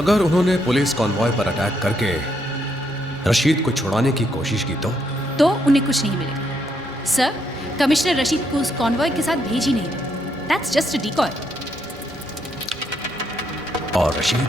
अगर उन्होंने police convoy पर अटैक करके रशीद को छुड़ाने की कोशिश की तो उन्हें कुछ नहीं मिलेगा सर। कमिश्नर रशीद को उस कॉन्वॉय के साथ भेज ही नहीं रहे। That's just a decoy. और रशीद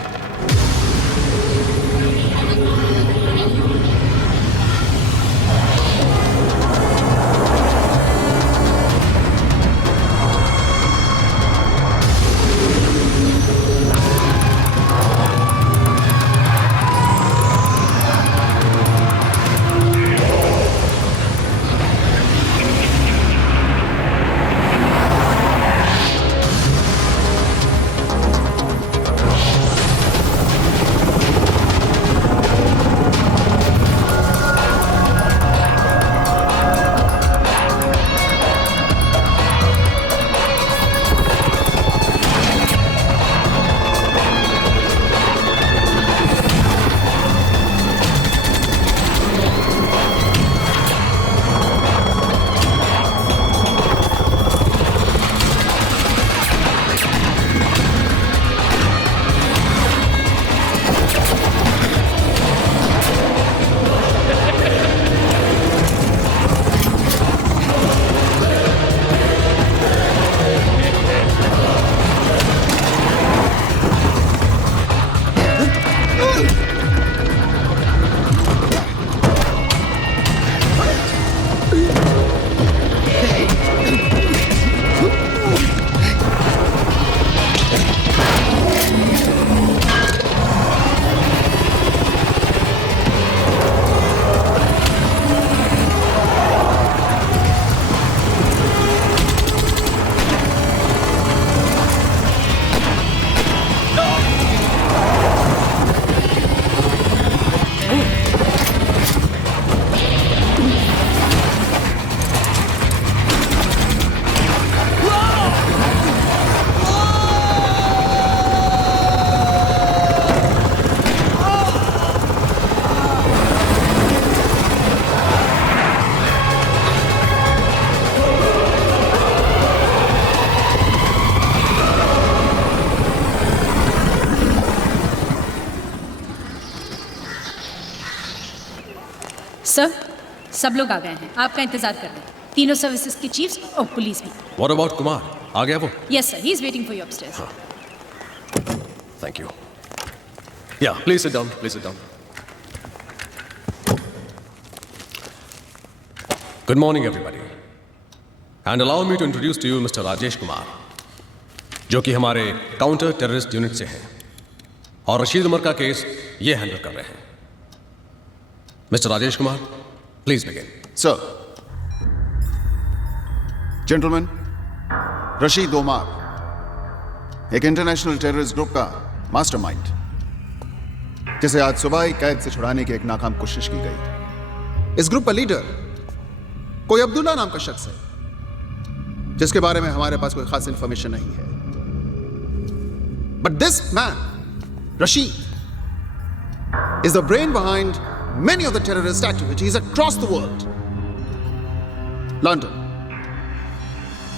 सर, सब लोग आ गए हैं। आपका इंतजार कर रहे हैं। तीनों सर्विसेज के चीफ्स और पुलिस भी। What about Kumar? आ गया वो? Yes sir, he is waiting for you upstairs. Thank you. Yeah please sit down, please sit down. Good morning everybody and allow me to introduce to you mister Rajesh Kumar, जो कि हमारे counter terrorist unit से हैं और रशीद उमर का case ये handle कर रहे हैं। Mister Rajesh Kumar, please begin. Sir, gentleman, Rashid Umar एक इंटरनेशनल टेररिस्ट ग्रुप का मास्टरमाइंड, जिसे आज सुबह ही कैद से छुड़ाने की एक नाकाम कोशिश की गई। इस ग्रुप का लीडर कोई अब्दुल्ला नाम का शख्स है, जिसके बारे में हमारे पास कोई खास इंफॉर्मेशन नहीं है। But this man, Rashid, is the brain behind many of the terrorist activities across the world. London,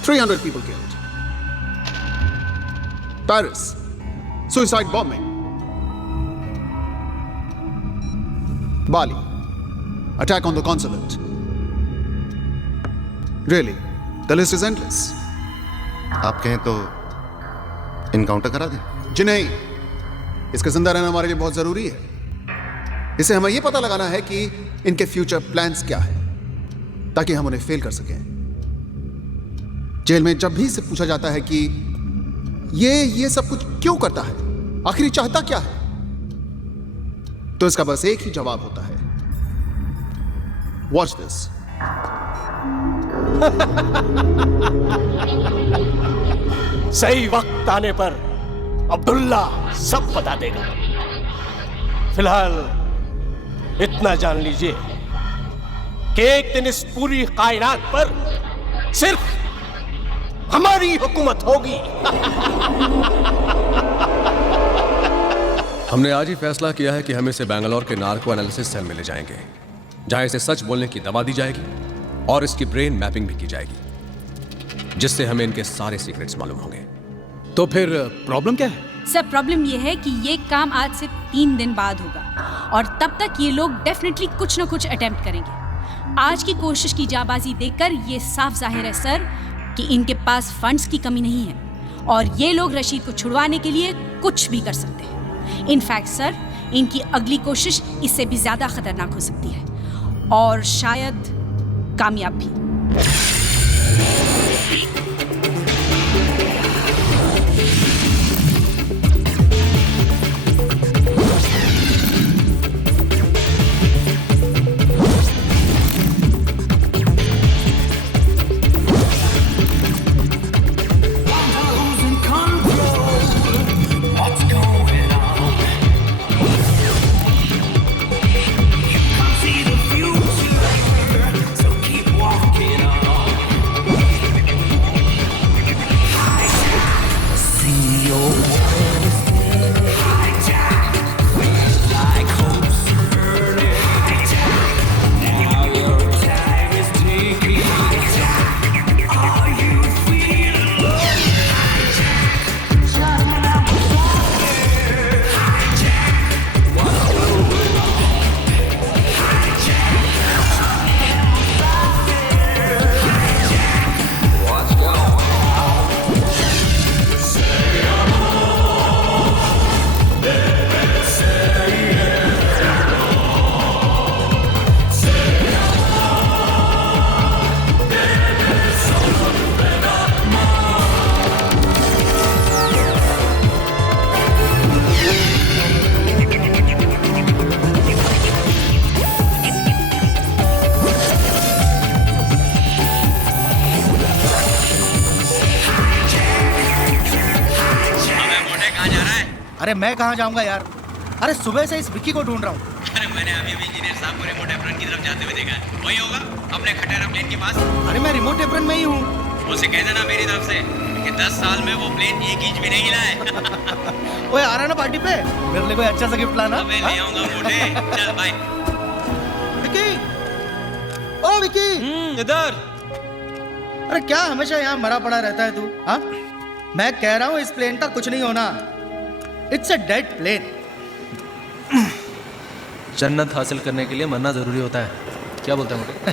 300 people killed. Paris, suicide bombing. Bali, attack on the consulate. Really, the list is endless. आप कहें तो encounter करा दें? जी नहीं, इसका जिंदा रहना हमारे लिए बहुत जरूरी है। इसे हमें यह पता लगाना है कि इनके फ्यूचर प्लान्स क्या है, ताकि हम उन्हें फेल कर सकें। जेल में जब भी इसे पूछा जाता है कि ये सब कुछ क्यों करता है, आखिर चाहता क्या है, तो इसका बस एक ही जवाब होता है, वॉच दिस। सही वक्त आने पर अब्दुल्ला सब बता देगा। फिलहाल इतना जान लीजिए कि एक दिन इस पूरी कायनात पर सिर्फ हमारी हुकूमत होगी। हमने आज ही फैसला किया है कि हम इसे बैंगलोर के नार्को एनालिसिस सेल में ले जाएंगे, जहां इसे सच बोलने की दवा दी जाएगी और इसकी ब्रेन मैपिंग भी की जाएगी, जिससे हमें इनके सारे सीक्रेट्स मालूम होंगे। तो फिर प्रॉब्लम क्या है? सर प्रॉब्लम ये है कि ये काम आज से 3 दिन बाद होगा और तब तक ये लोग डेफिनेटली कुछ ना कुछ अटेम्प्ट करेंगे। आज की कोशिश की जाबाजी देखकर ये साफ जाहिर है सर कि इनके पास फंड्स की कमी नहीं है और ये लोग रशीद को छुड़वाने के लिए कुछ भी कर सकते हैं। इनफैक्ट सर, इनकी अगली कोशिश इससे भी ज्यादा खतरनाक हो सकती है और शायद कामयाब भी। अरे मैं कहाँ जाऊंगा यार? अरे सुबह से इस विक्की को ढूंढ रहा हूँ। अरे मैंने अभी इंजीनियर साहब को रिमोट एप्रन की तरफ जाते हुए देखा है। वही होगा अपने खटेरा प्लेन के पास। अरे मैं रिमोट एप्रन में ही हूँ। उसे कह देना मेरी तरफ से कि 10 साल में वो प्लेन 1 इंच भी नहीं हिला है। ओए आ रहा ना पार्टी पे? मेरे लिए कोई अच्छा सा गिफ्ट लाना। मैं ले आऊंगा मोटे। चल बाय। विक्की, ओ विक्की। इधर। अरे क्या हमेशा यहाँ मरा पड़ा रहता है तू? हाँ, मैं कह रहा हूँ इस प्लेन का कुछ नहीं होना। It's a dead plane. जन्नत हासिल करने के लिए मरना जरूरी होता है। क्या बोलते हैं मोटे?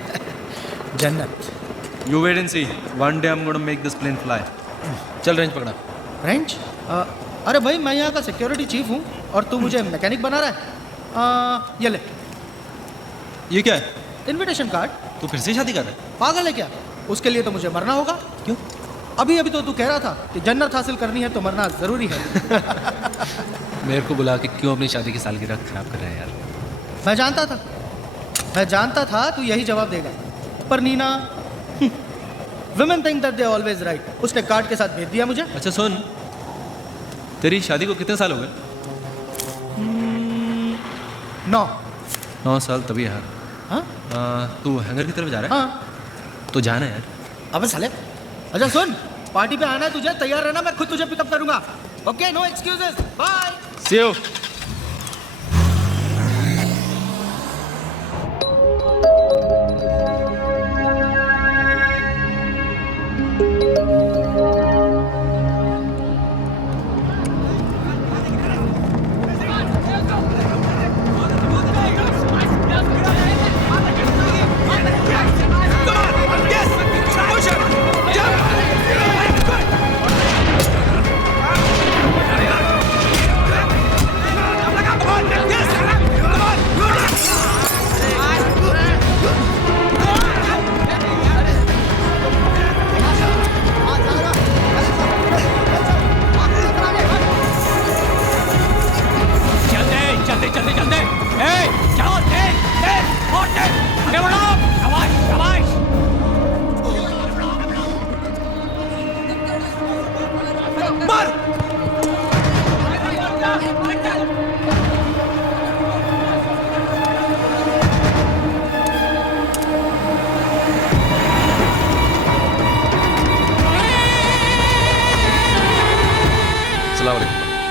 जन्नत। You wait and see, one day I am gonna make this plane fly. चल रेंज पकड़ा। रेंज? अरे भाई मैं यहाँ का सिक्योरिटी चीफ हूँ और तू मुझे मैकेनिक बना रहा है। ये ले। ये क्या है? Invitation card. तू फिर से शादी कर रहा है? पागल है क्या? उसके लिए तो मुझे मरना होगा। क्यों? अभी अभी तो तू कह रहा था कि जन्नत हासिल करनी है तो मरना जरूरी है। मेरे को बुला के क्यों अपनी शादी की सालगिरह खराब कर रहा है यार? मैं जानता था तू यही जवाब देगा, पर Nina, women think that they are always right। उसने कार्ड के साथ भेज दिया मुझे। अच्छा सुन, तेरी शादी को कितने साल हो गए? 9। 9 साल तभी यार। हाँ? तू हैंगर की तरफ जा रहा है? हाँ। तो जाना यार। अबे साले, अच्छा सुन, पार्टी पे आना है तुझे, तैयार रहना, मैं खुद तुझे पिकअप करूंगा। Okay, no excuses, bye. See you.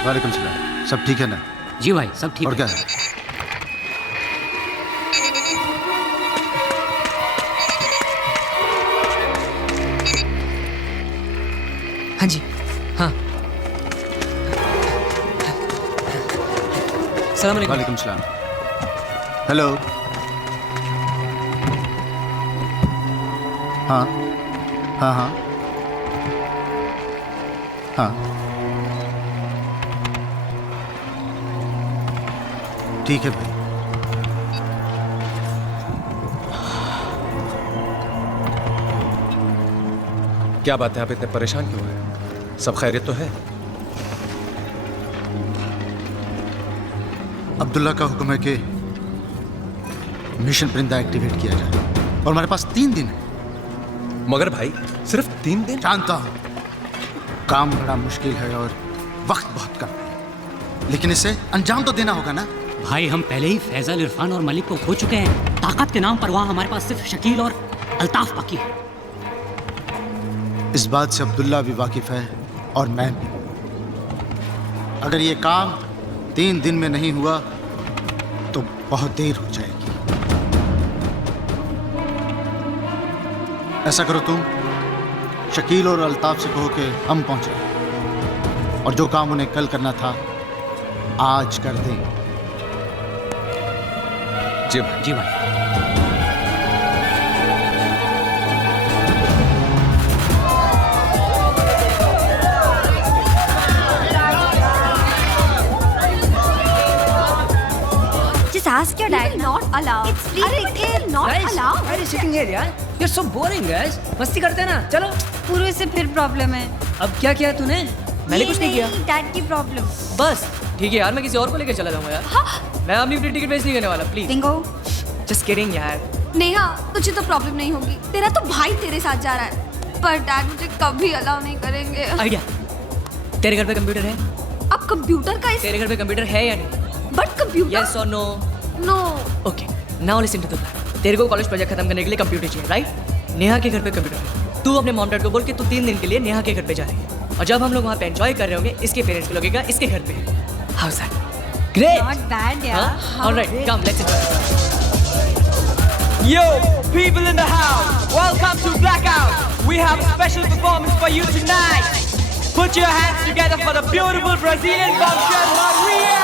वालेकुम सलाम। सब ठीक है ना? जी भाई सब ठीक और है। क्या है? हाँ जी हाँ। सलाम अलैकुम। वालेकुम सलाम। हेलो। हाँ हाँ हाँ हाँ ठीक है भाई। क्या बात है, आप इतने परेशान क्यों हैं? सब खैरियत तो है? अब्दुल्ला का हुक्म है कि मिशन परिंदा एक्टिवेट किया जाए और हमारे पास 3 दिन है। मगर भाई सिर्फ 3 दिन? जानता हूं काम बड़ा मुश्किल है और वक्त बहुत कम है, लेकिन इसे अंजाम तो देना होगा ना। भाई हम पहले ही फैजल, इरफान और मलिक को खो चुके हैं। ताकत के नाम पर वहाँ हमारे पास सिर्फ शकील और अल्ताफ बाकी है। इस बात से अब्दुल्ला भी वाकिफ है और मैं भी। अगर ये काम 3 दिन में नहीं हुआ तो बहुत देर हो जाएगी। ऐसा करो तुम शकील और अल्ताफ से कहो कि हम पहुंचे और जो काम उन्हें कल करना था आज कर दें। जी भाई। जी भाई। Just ask your dad. Not allowed. It's free ticket. Not allowed. Why are you sitting here यार? You're so boring guys. मस्ती करते हैं ना, चलो। पूरे से फिर प्रॉब्लम है। अब क्या किया तूने? मैंने कुछ नहीं किया। डैड की प्रॉब्लम। बस ठीक है यार, मैं किसी और को लेकर चला जाऊंगा यार। मैं अपनी फ्री टिकट वेस्ट नहीं करने वाला, प्लीज। बिंगो। जस्ट किडिंग यार। नेहा, तुझे तो प्रॉब्लम नहीं होगी। तेरा तो भाई तेरे साथ जा रहा है, पर डैड मुझे कभी अलाउ नहीं करेंगे। आइडिया। तेरे घर पे कंप्यूटर है? अब कंप्यूटर का तेरे घर पे कंप्यूटर है या नहीं? But computer. यस और no? No. Okay, now listen to the plan. तेरे को कॉलेज प्रोजेक्ट खत्म करने के लिए कंप्यूटर चाहिए, राइट? नेहा के घर पे कंप्यूटर है। तू अपने मॉम डैड को बोल कि तू 3 दिन के लिए नेहा के घर पे जा रही है, और जब हम लोग वहाँ पे एंजॉय कर रहे होंगे, इसके पेरेंट्स को लगेगा इसके घर पे। How that? Great. Not bad यार। Alright, come let's enjoy. Yo, people in the house, welcome to Blackout. We have a special performance for you tonight. Put your hands together for the beautiful Brazilian bombshell Maria.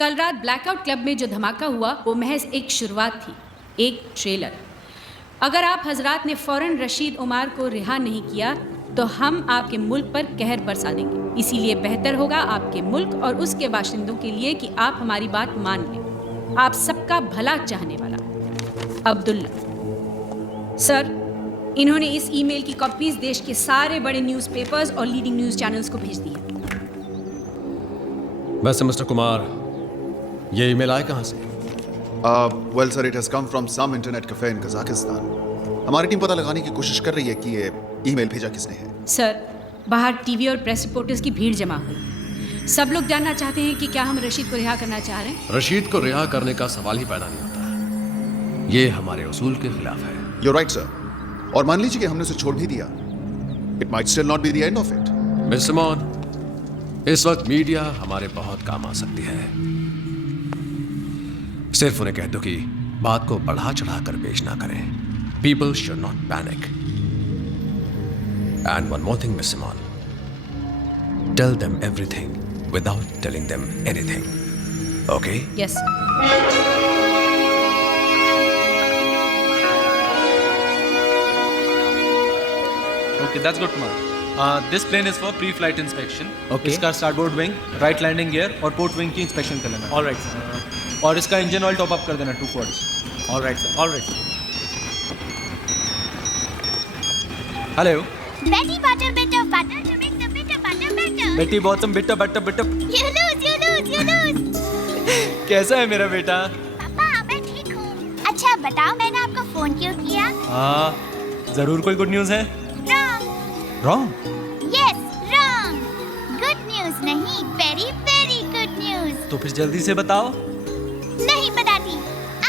कल रात blackout club में जो धमाका हुआ वो महज एक शुरुआत थी, एक ट्रेलर। अगर आप हजरात ने फौरन रशीद उमर को रिहा नहीं किया तो हम आपके मुल्क पर कहर बरसा देंगे। इसीलिए बेहतर होगा आपके मुल्क और उसके बाशिंदों के लिए कि आप हमारी बात मान लें। आप सबका भला चाहने वाला अब्दुल्ला। सर, इन्होंने इस ईमेल की कॉपीज देश के सारे बड़े न्यूज़पेपर्स और लीडिंग न्यूज़ चैनल्स को भेज दी है। वैसे मिस्टर कुमार, ये ईमेल आए कहाँ से? Well sir, it has come from some internet cafe in Kazakhstan. हमारी टीम पता लगाने की कोशिश कर रही है कि ये ईमेल भेजा किसने है। सर, बाहर टीवी और प्रेस रिपोर्टर्स की भीड़ जमा हुई। सब लोग जानना चाहते हैं कि क्या हम रशीद को रिहा करना चाह रहे हैं। रशीद को रिहा करने का सवाल ही पैदा नहीं होता। ये हमारे उसूल के खिलाफ है। You right sir. और मान लीजिए कि हमने उसे छोड़ भी दिया, it might still not be the end of it. Mister Mann, इस वक्त मीडिया हमारे बहुत काम आ सकती है। सिर्फ उन्हें कह दो कि बात को बढ़ा चढ़ा कर पेश ना करें। People should not panic. And one more thing mister Mann, tell them everything without telling them anything. Okay? Yes. Okay, that's good, Kumar. This plane is for pre-flight inspection. Okay. इसका starboard wing, right landing gear और port wing की inspection कर लेना. All right, sir. और इसका engine oil top up कर देना 2 quarts. All right, sir. All right, sir. Hello. Betty butter, bitter, butter to make the bitter butter better. Betty bottom, bitter, butter, bitter. You lose, you lose, you lose. कैसा है मेरा बेटा? पापा, मैं ठीक हूँ। अच्छा बताओ, मैंने आपको फोन क्यों किया? हाँ, जरूर कोई गुड न्यूज़ है? Wrong. Wrong? Yes, wrong. Good news नहीं, very very good news. तो फिर जल्दी से बताओ. नहीं बताती,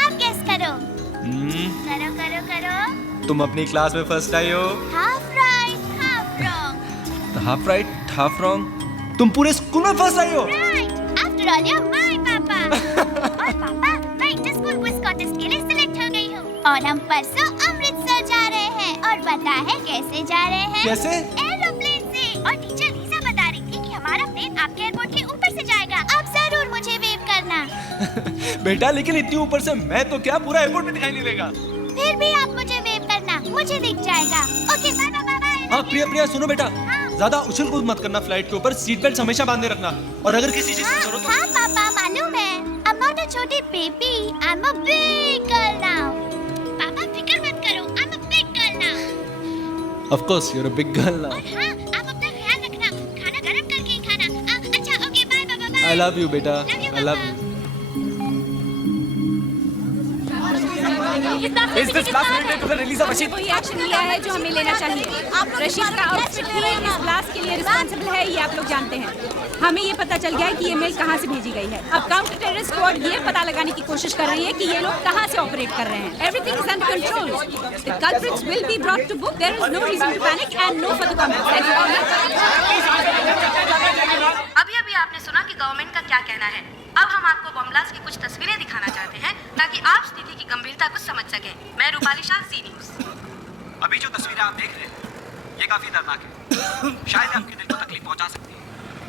आप गेस करो. करो करो करो. तुम अपनी क्लास में फर्स्ट आई हो. Half right, half wrong. Half right, half wrong. तुम पूरे स्कूल में फर्स्ट आई हो. Right. After all, you're my papa. और पापा, मैं इंटर स्कूल क्विज कॉन्टेस्ट के लिए सिलेक्ट हो गई हूँ. और हम परसों अमृतसर जा रहे हैं. और पता है कैसे जा रहे हैं? कैसे? एरोप्लेन से. और टीचर लीजा बता रही थी कि हमारा प्लेन आपके एयरपोर्ट के ऊपर से जाएगा. आप जरूर मुझे वेव करना. बेटा, लेकिन इतनी ऊपर से मैं तो क्या पूरा एयरपोर्ट में दिखाई नहीं देगा. फिर भी आप मुझे वेव करना, मुझे दिख जाएगा. Okay, bye bye bye. हाँ प्रिया, सुनो बेटा. ज्यादा उछल कूद मत करना फ्लाइट के ऊपर. सीट बेल्ट हमेशा बांधे रखना. और अगर किसी चीज की जरूरत हो. हाँ पापा, मालूम है. I'm not a छोटी baby. I'm a big girl now. पापा फिक्र मत करो. I'm a big girl now. Of course, you're a big girl now. और हाँ, आप अपना ख्याल रखना. खाना गरम करके ही खाना. अच्छा, okay, bye bye bye. I love you, बेटा. I love you. Is this blast related to the release of Rashid? वही एक्शन लिया है जो हमें लेना चाहिए. रशीद का आउटफिट ही इस ब्लास्ट के लिए रिस्पांसिबल है, ये आप लोग जानते हैं. हमें ये पता चल गया है कि ये मेल कहाँ से भेजी गई है. अब काउंटर टेररिस्ट स्क्वाड ये पता लगाने की कोशिश कर रही है कि ये लोग कहाँ से ऑपरेट कर रहे हैं. Everything is under control. The culprits will be brought to book. There is no reason to panic and no further comments. अभी आपने सुना कि गवर्नमेंट का क्या कहना है. अब हम आपको बम ब्लास्ट की कुछ तस्वीरें दिखाना चाहते हैं ताकि आप स्थिति की गंभीरता को समझ सकें. मैं रूपाली शाह, ज़ी न्यूज़. अभी जो तस्वीरें आप देख रहे हैं ये काफी दर्दनाक है. शायद आपके दिल को तकलीफ पहुंचा सकती है.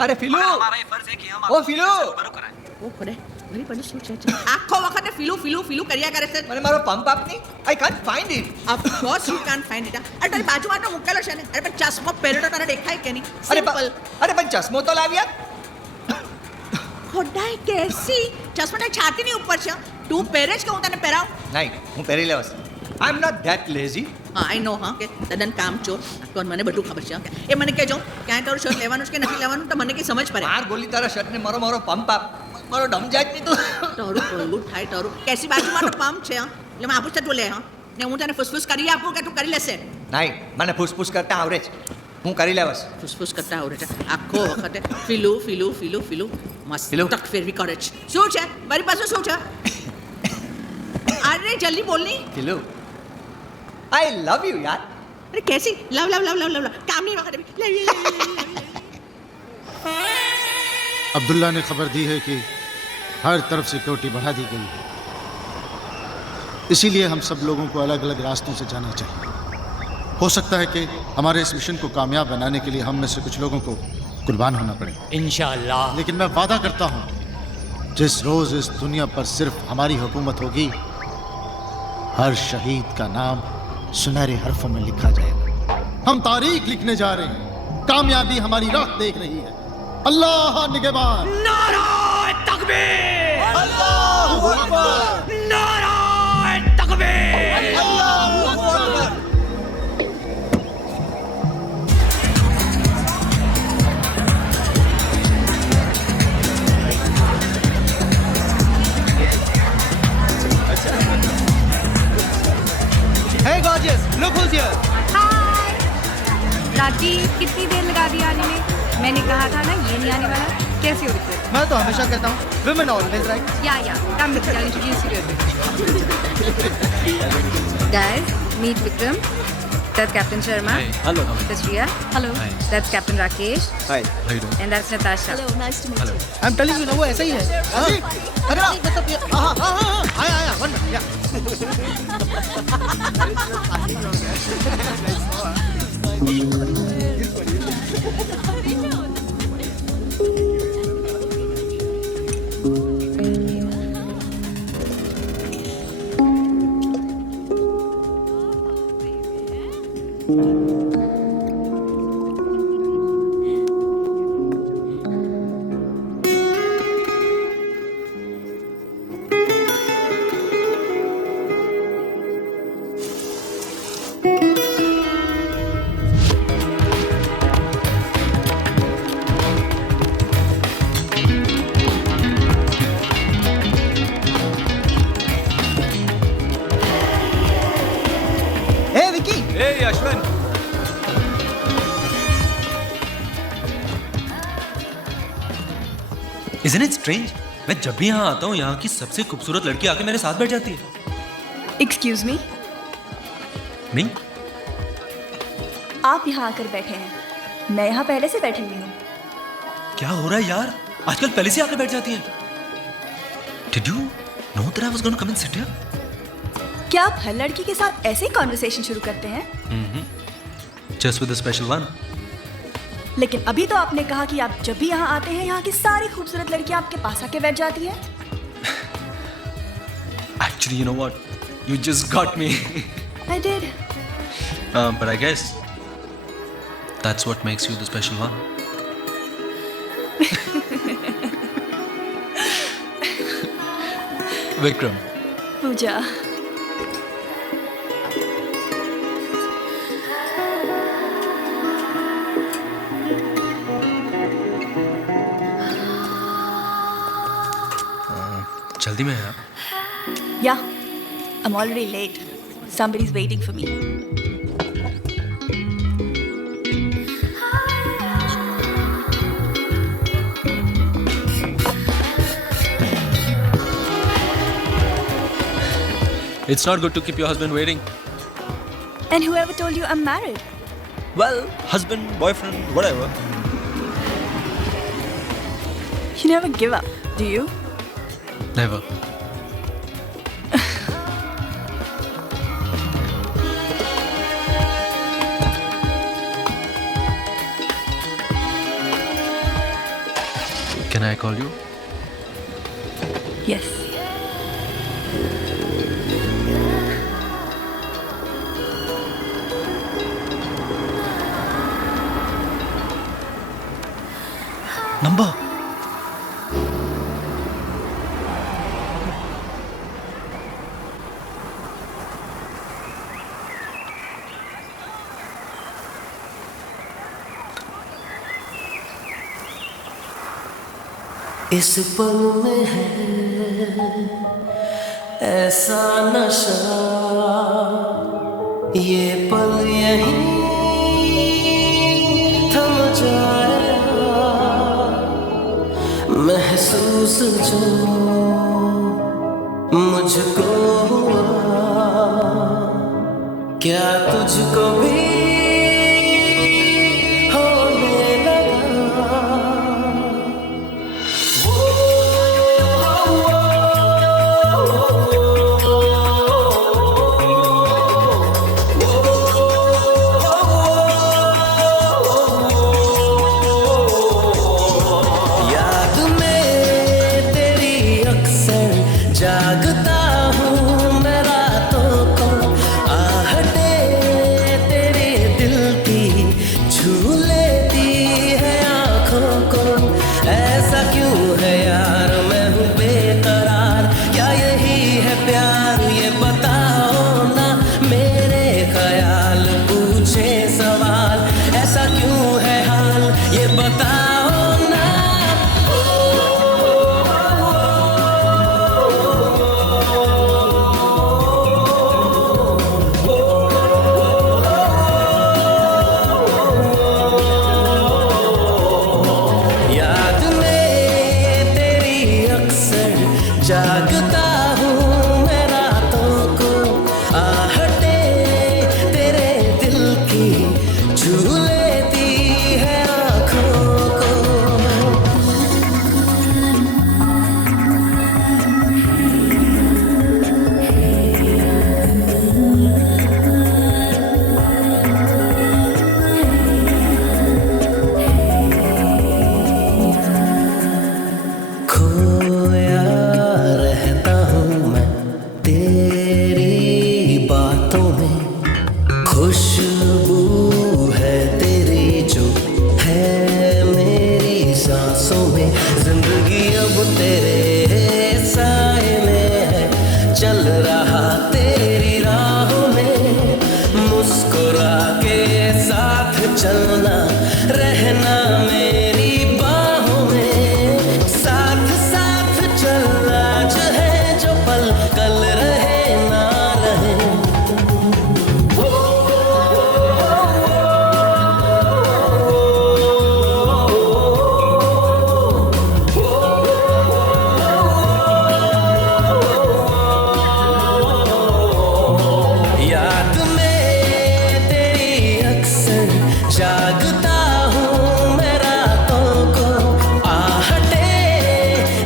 अरे फिलू, हमारा ये फर्ज है कि हम ओ फिलू, बरो कराएं. ओ खड़े मेरी पड़ी सोच आखो वखत फिलू फिलू फिलू करिया करे છે. મને મારો પંપ આપની. I can't find it. Of course you can't find it. અરે તારી બાજુમાં મૂકેલો છે ને. અરે પણ ચશ્મો પહેરેલો તારે દેખાય કે નહીં? સિમ્પલ. અરે પણ ચશ્મો તો લાવ્યા. ખોડાય કેસી ચશ્મા તારી છાતીની ઉપર છે. તું પહેરે છે કે હું તને પહેરાવ? નહીં, હું પહેરી લેવાસ. આઈ એમ નોટ ધેટ લેઝી. હા આઈ નો. હા કે તદન કામ ચોર. કોણ મને બધું ખબર છે. એ મને કહેજો ક્યાં તારું શર્ટ લેવાનું છે કે નથી લેવાનું તો મને કઈ સમજ પડે. માર ગોલી તારા શર્ટને મારો મારો પંપ આપ. મારો ડમ જાય નહીં તું. તારું કોલું થાય તારું. કેસી બાજુમાં તો પંપ છે. હા એટલે હું આપું તું લે. હા ને હું તને ફુસફુસ કરી આપું કે તું કરી લેશે? નહીં, મને ફૂસફૂસ કરતા આવડે છે. હું કરી લેવાસ. ફુસફુસ કરતા આવડે છે. આખો વખતે ફીલુ ફીલુ ફીલુ ફીલુ મસ્ત તક ફેરવી કરે છે. શું છે મારી પાસે? શું છે? અરે જલ્દી બોલની. ફીલુ, આઈ લવ યુ યાર. અરે કેસી લવ લવ લવ લવ લવ કામની વખતે अब्दुल्ला ने खबर दी है कि हर तरफ सिक्योरिटी बढ़ा दी गई है. इसीलिए हम सब लोगों को अलग अलग रास्तों से जाना चाहिए. हो सकता है कि हमारे इस मिशन को कामयाब बनाने के लिए हम में से कुछ लोगों को कुर्बान होना पड़े. इंशाअल्लाह. लेकिन मैं वादा करता हूँ जिस रोज इस दुनिया पर सिर्फ हमारी हुकूमत होगी, हर शहीद का नाम सुनहरे हरफों में लिखा जाएगा। हम तारीख लिखने जा रहे हैं, कामयाबी हमारी राह देख रही है। अल्लाह निगहबान। नाराए तकबीर! अल्लाहू अकबर! नाराए तकबीर! Allahu Akbar! Hey gorgeous, look who's here. हाय राजी, कितनी देर लगा दी आने में? मैंने कहा था ना ये नहीं आने वाला। कैसी हो विक्रम? मैं तो हमेशा कहता हूँ women always right. या come with me, I'll introduce you to everyone. Guys, meet Vikram. That's Captain Sharma. Hello. That's Riya. Hello. That's Captain Rakesh. Hi. How you doing? And that's Natasha. Hello, nice to meet you. I'm telling you ना, वो ऐसा ही है। अगर आप मतलब ये आया one Hey Vicky. Hey Ashwin. Isn't it strange? मैं जब भी यहाँ आता हूँ, यहाँ की सबसे खूबसूरत लड़की आके मेरे साथ बैठ जाती है। एक्सक्यूज मी, मी? आप यहाँ आकर बैठे हैं, मैं यहाँ पहले से बैठी हुई हूँ। क्या हो रहा है यार? आजकल पहले से आकर बैठ जाती है। Did you know that I was going to come and sit here? क्या आप हर लड़की के साथ ऐसे ही कॉन्वर्सेशन शुरू करते हैं? Just with a special one. लेकिन अभी तो आपने कहा कि आप जब भी यहाँ आते हैं, यहाँ की सारी खूबसूरत लड़कियाँ आपके पास आके बैठ जाती हैं। Actually, you know what? You just got me. I did. But I guess that's what makes you the special one. Vikram. पूजा। जल्दी में है। Yeah, I'm already late. Somebody's waiting for me. It's not good to keep your husband waiting. And whoever told you I'm married? Well, husband, boyfriend, whatever. You never give up, do you? Never. Can I call you? Yes. Number. इस पल में है ऐसा नशा, ये पल यहीं थम जाएगा, महसूस जो मुझको हुआ, क्या तुझको भी जागता हूँ मैं रातों को, आहटे तेरे दिल की छू लेती है आँखों को। ऐसा क्यों है यार मैं हूँ बेकरार, क्या यही है प्यार ये बताओ ना। मेरे ख्याल पूछे सवाल, ऐसा क्यों है हाल ये बताओ ना। याद में तेरी अक्सर जागता हूँ मैं रातों को, आहटे तेरे दिल की छू लेती है आँखों को। खोया रहता हूँ मैं तेरी बातों में, खुशबू है तेरी जो है मेरी सांसों में। जिंदगी अब तेरे साए में है, चल रहा तेरी राहों में। मुस्कुरा के साथ चलना, रहना मेरी बाहों में। साथ साथ चल आज है जो पल, कल रहे ना रहे। याद में तेरी अक्सर जागता हूँ मैं रातों को, आहटे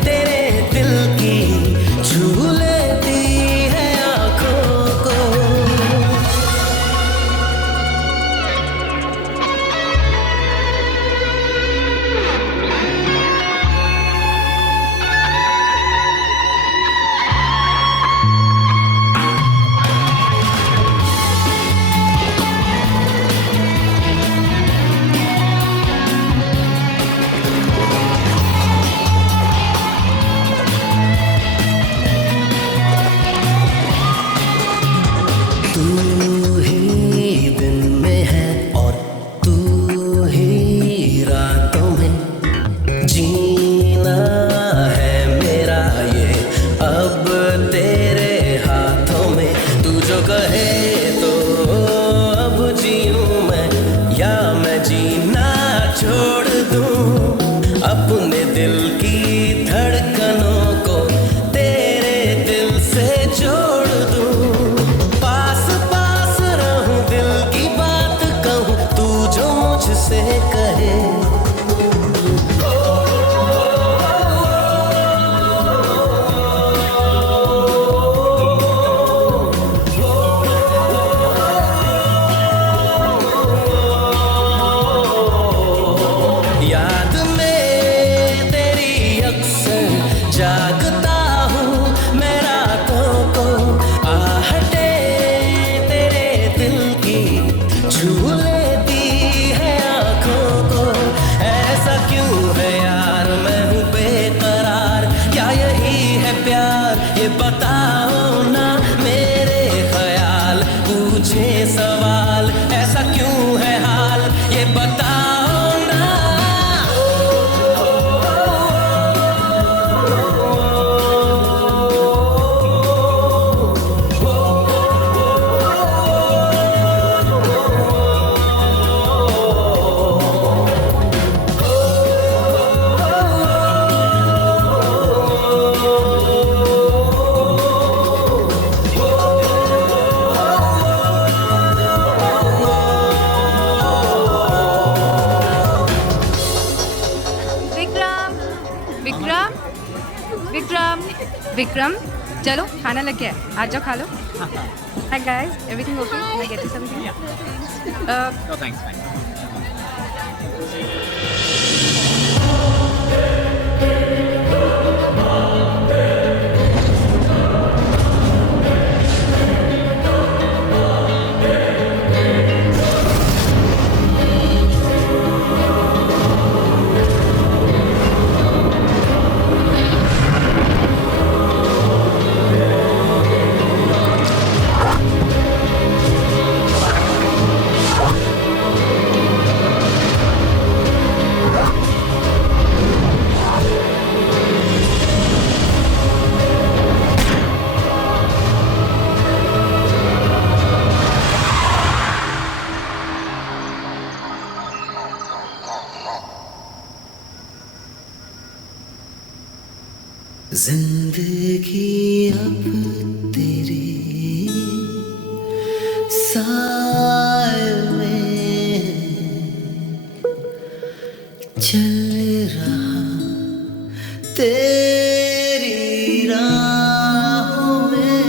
तेरे दिल की छू लेती है आँखों को। तू ही दिन में है और तू ही रातों में, जीना है मेरा ये अब तेरे हाथों में। तू जो कहे तो अब जीऊं मैं, या मैं जीना छोड़ दूं। अपने दिल की धड़कनों को तेरे दिल से जोड़ दूं। पास पास रहूं, दिल की बात कहूं, तू जो मुझसे कहे। याद में तेरी अक्सर जागता हूँ मैं रातों को, आहटे तेरे दिल की छू लेती है आँखों को। ऐसा क्यों है यार मैं हूँ बेकरार, क्या यही है प्यार ये बताओ ना। मेरे ख्याल पूछे सवाल, ऐसा क्यों है हाल ये बताओ ना। विक्रम चलो खाना लग गया है, आ जाओ खा लो। Hi guys, everything okay? Can I get you something? No thanks. जिंदगी अब तेरे साए में चल रहा तेरी राहों में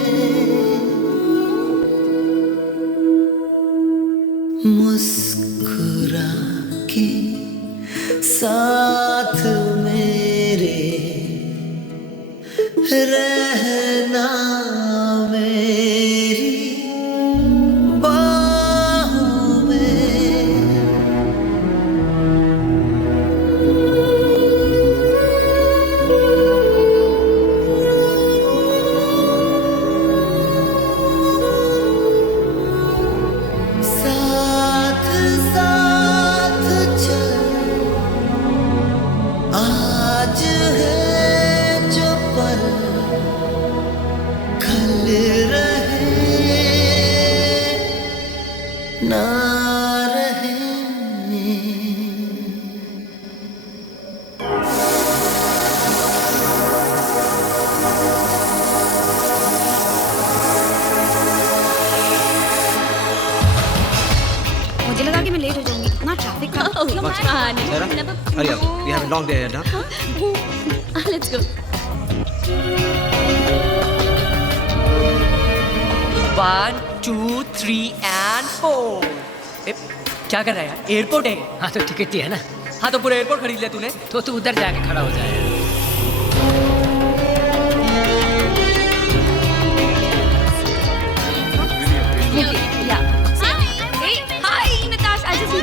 मुस्कुरा के साथ मेरे रहना मेरी बाहों में। साथ साथ चल आज है जो पल खल रहे ना रहे। मुझे लगा कि मैं लेट हो जाऊंगी, इतना ट्रैफिक था। Sarah, hurry up. We have a long day ahead, huh? Let's go. 1 2 3 and 4। क्या कर रहा है यार? एयरपोर्ट है। हाँ तो टिकट ही है ना। हाँ तो पूरा एयरपोर्ट खरीद लिया तूने? तो तू उधर जाके खड़ा हो जाए। Hi, Natasha. I just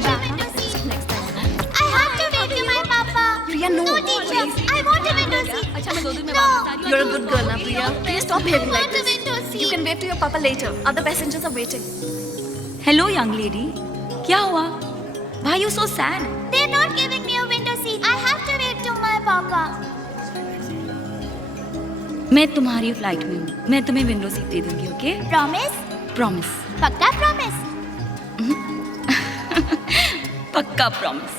I have to wait to my papa. Priya, no. No, teacher. I want a window seat. अच्छा मैं 2 दिन में No. वापस आ रही हूँ। You're a good girl, now, Priya. Please stop behaving like I want a this. window seat. You can wave to your papa later. Other passengers are waiting. Hello young lady, क्या हुआ? Why are you so sad? They're not giving me a window seat. I have to wait to my papa. मैं तुम्हारी flight में हूँ, मैं तुम्हें window seat दे दूंगी, okay? Promise? Promise. पक्का promise? पक्का प्रॉमिस।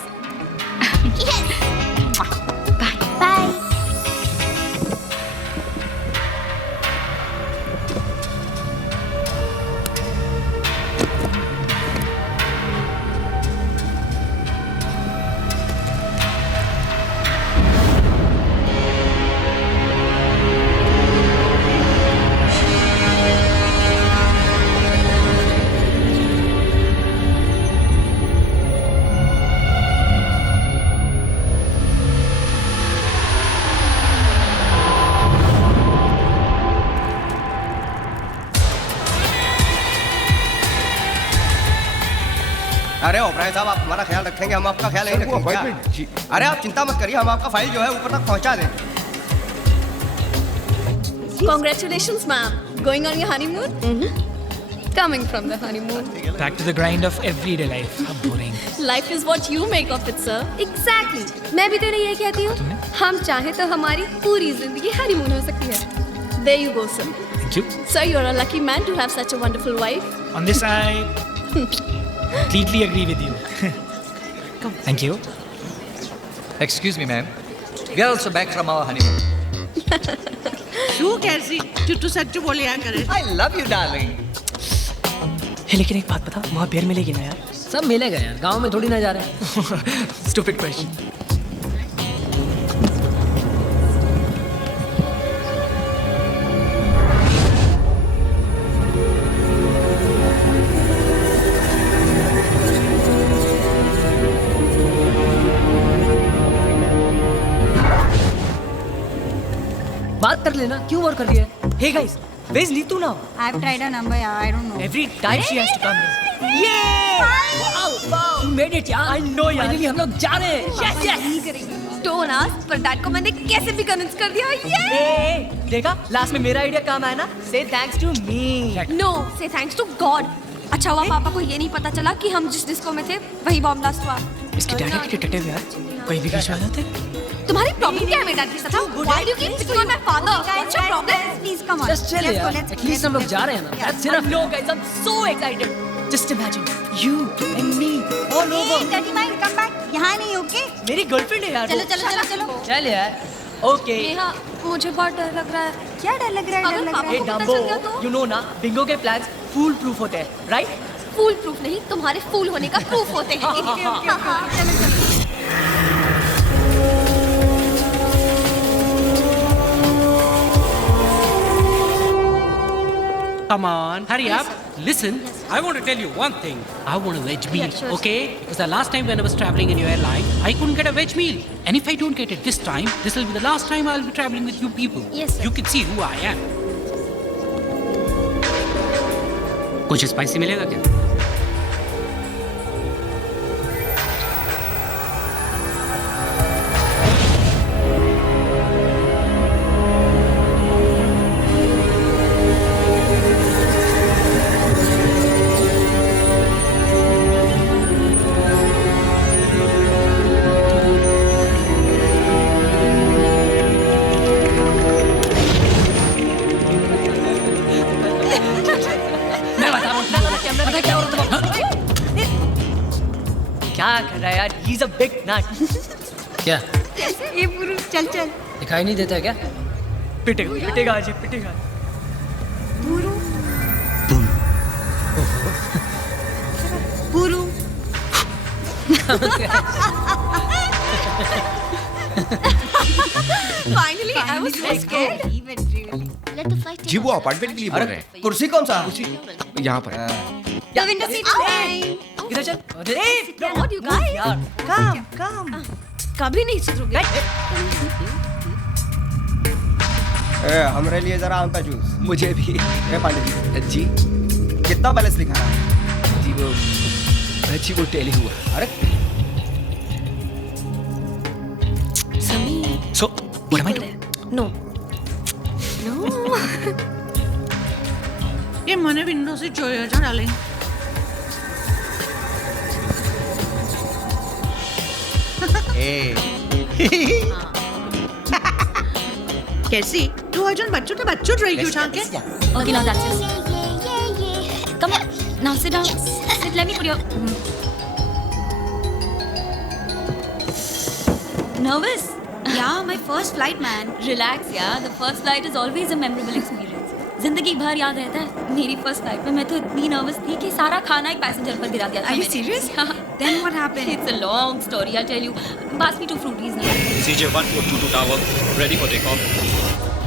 Yes. बाय। Bye. अरे ओबराय साहब, आप हमारा ख्याल रखेंगे, हम आपका ख्याल नहीं रखेंगे क्या? अरे आप चिंता मत करिए, हम आपका फाइल जो है ऊपर तक पहुंचा देंगे। Congratulations, ma'am. Going on your honeymoon? Coming from the honeymoon. Back to the grind of everyday life. How boring. Life is what you make of it, sir. Exactly. मैं भी तेरे ये कहती हूँ, हम चाहे तो हमारी पूरी जिंदगी हनीमून हो सकती है। There you go, sir. Thank you. Sir, you're a lucky man to have such a wonderful wife. On this, I completely agree with you. Thank you. Excuse me, ma'am. We are also back from our honeymoon. तू कैसी चुट्टू सच्चू बोले या करे? I love you, darling. लेकिन एक बात बता, वहाँ बेर मिलेगी ना यार? सब मिलेगा यार, गांव में थोड़ी ना जा रहे हैं। Stupid question. बात कर लेना, क्यों और कर दिया? Hey guys, where's Neetu now? I've tried her number, yeah, I don't know. Every time she has to come. Yeah! Wow! You made it यार. I know यार. Finally हम लोग जा रहे हैं. Yes, yes. Don't ask, पर dad को मैंने कैसे भी कन्विंस कर दिया। Hey, देखा? लास्ट में मेरा आइडिया काम आया ना? Say thanks to me. No, say thanks to God. अच्छा हुआ पापा को ये नहीं पता चला कि हम जिस डिस्को में थे वही बॉम्ब ब्लास्ट हुआ। इसकी डैडी के टटे हुए यार, कोई भी बीच में आ जाते। तुम्हारी प्रॉब्लम क्या है मेरे डैड के साथ? Why do you keep picking on my father? What's your problem? Please come on. Just chill यार. At least हम लोग जा रहे हैं ना. That's enough. No guys, I'm so excited. Just imagine you and me all over. Hey, Daddy, come back. यहाँ नहीं, okay? मेरी गर्लफ्रेंड है यार। चलो चलो चलो चलो। चल यार. ओके नेहा मुझे बहुत डर लग रहा है। क्या डर लग रहा है? डर लग रहा हे है? डम्बो, यू नो ना, बिंगो के प्लान्स फूल प्रूफ होते हैं, राइट? फूल प्रूफ नहीं, तुम्हारे फूल होने का प्रूफ होते हैं। चलो चलो। Come on, hurry up. Listen, I want to tell you one thing. I want a veg meal, sure. okay? Because the last time when I was traveling in your airline, I couldn't get a veg meal. And if I don't get it this time, this will be the last time I'll be traveling with you people. Yes, sir. You can see who I am. कुछ spicy मिलेगा क्या? क्या कर रहा है यार? He is a big नट। क्या? ये पुरु चल चल। दिखाई नहीं देता क्या? पिटेगा पिटेगा आज, पिटेगा। पुरु पुरु Finally, I was so scared. Let the flight जी वो अपार्टमेंट के लिए बोल रहे हैं। कुर्सी कौन सा? यहाँ पर। The window seat plane. इधर चल। What you guys? यार काम काम कभी नहीं सुधरोगे। हमारे लिए जरा आम का जूस। मुझे भी। पांडे जी कितना बैलेंस दिखा रहा है? जी वो टेली हुआ। अरे Sameer. So what am I doing? No. No. ये मैंने विंडो से जोया जा डाले। कैसी? तू अर्जुन बच्चों तो बच्चों रहेगी उठा के। Okay, now that's it. Come on, now sit down. Sit, let me put your... Nervous? Yeah, my first flight, man. Relax, yeah. The first flight is always a memorable experience. जिंदगी भर याद रहता है। मेरी फर्स्ट फ्लाइट में मैं तो इतनी नर्वस थी कि सारा खाना एक पैसेंजर पर गिरा दिया था। Are you serious? Then what happened? It's a long story, I'll tell you. Pass me 2 fruities now. CJ1422 tower, ready for takeoff.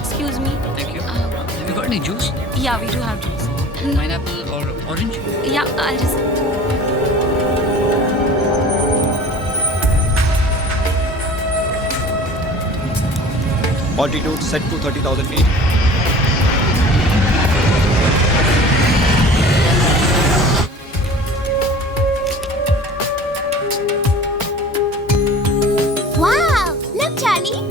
Excuse me. Thank you. Have you got any juice? Yeah, we do have juice. Pineapple or orange? Yeah, I'll just... Altitude set to 30,000 feet. Wow! Look, Charlie!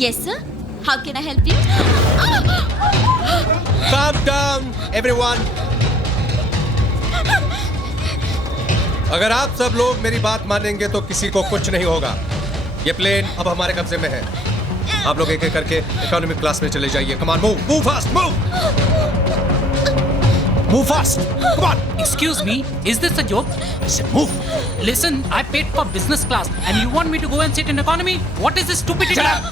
Yes, sir. How can I help you? Calm down, everyone. अगर आप सब लोग मेरी बात मानेंगे तो किसी को कुछ नहीं होगा। ये प्लेन अब हमारे कब्जे में है। आप लोग एक एक करके इकोनॉमिक क्लास में चले जाइए। Come on, move fast, move. Move fast. Come on. Excuse me, is this a joke? I said move. Listen, I paid for business class and you want me to go and sit in economy? What is this stupidity? Shut up.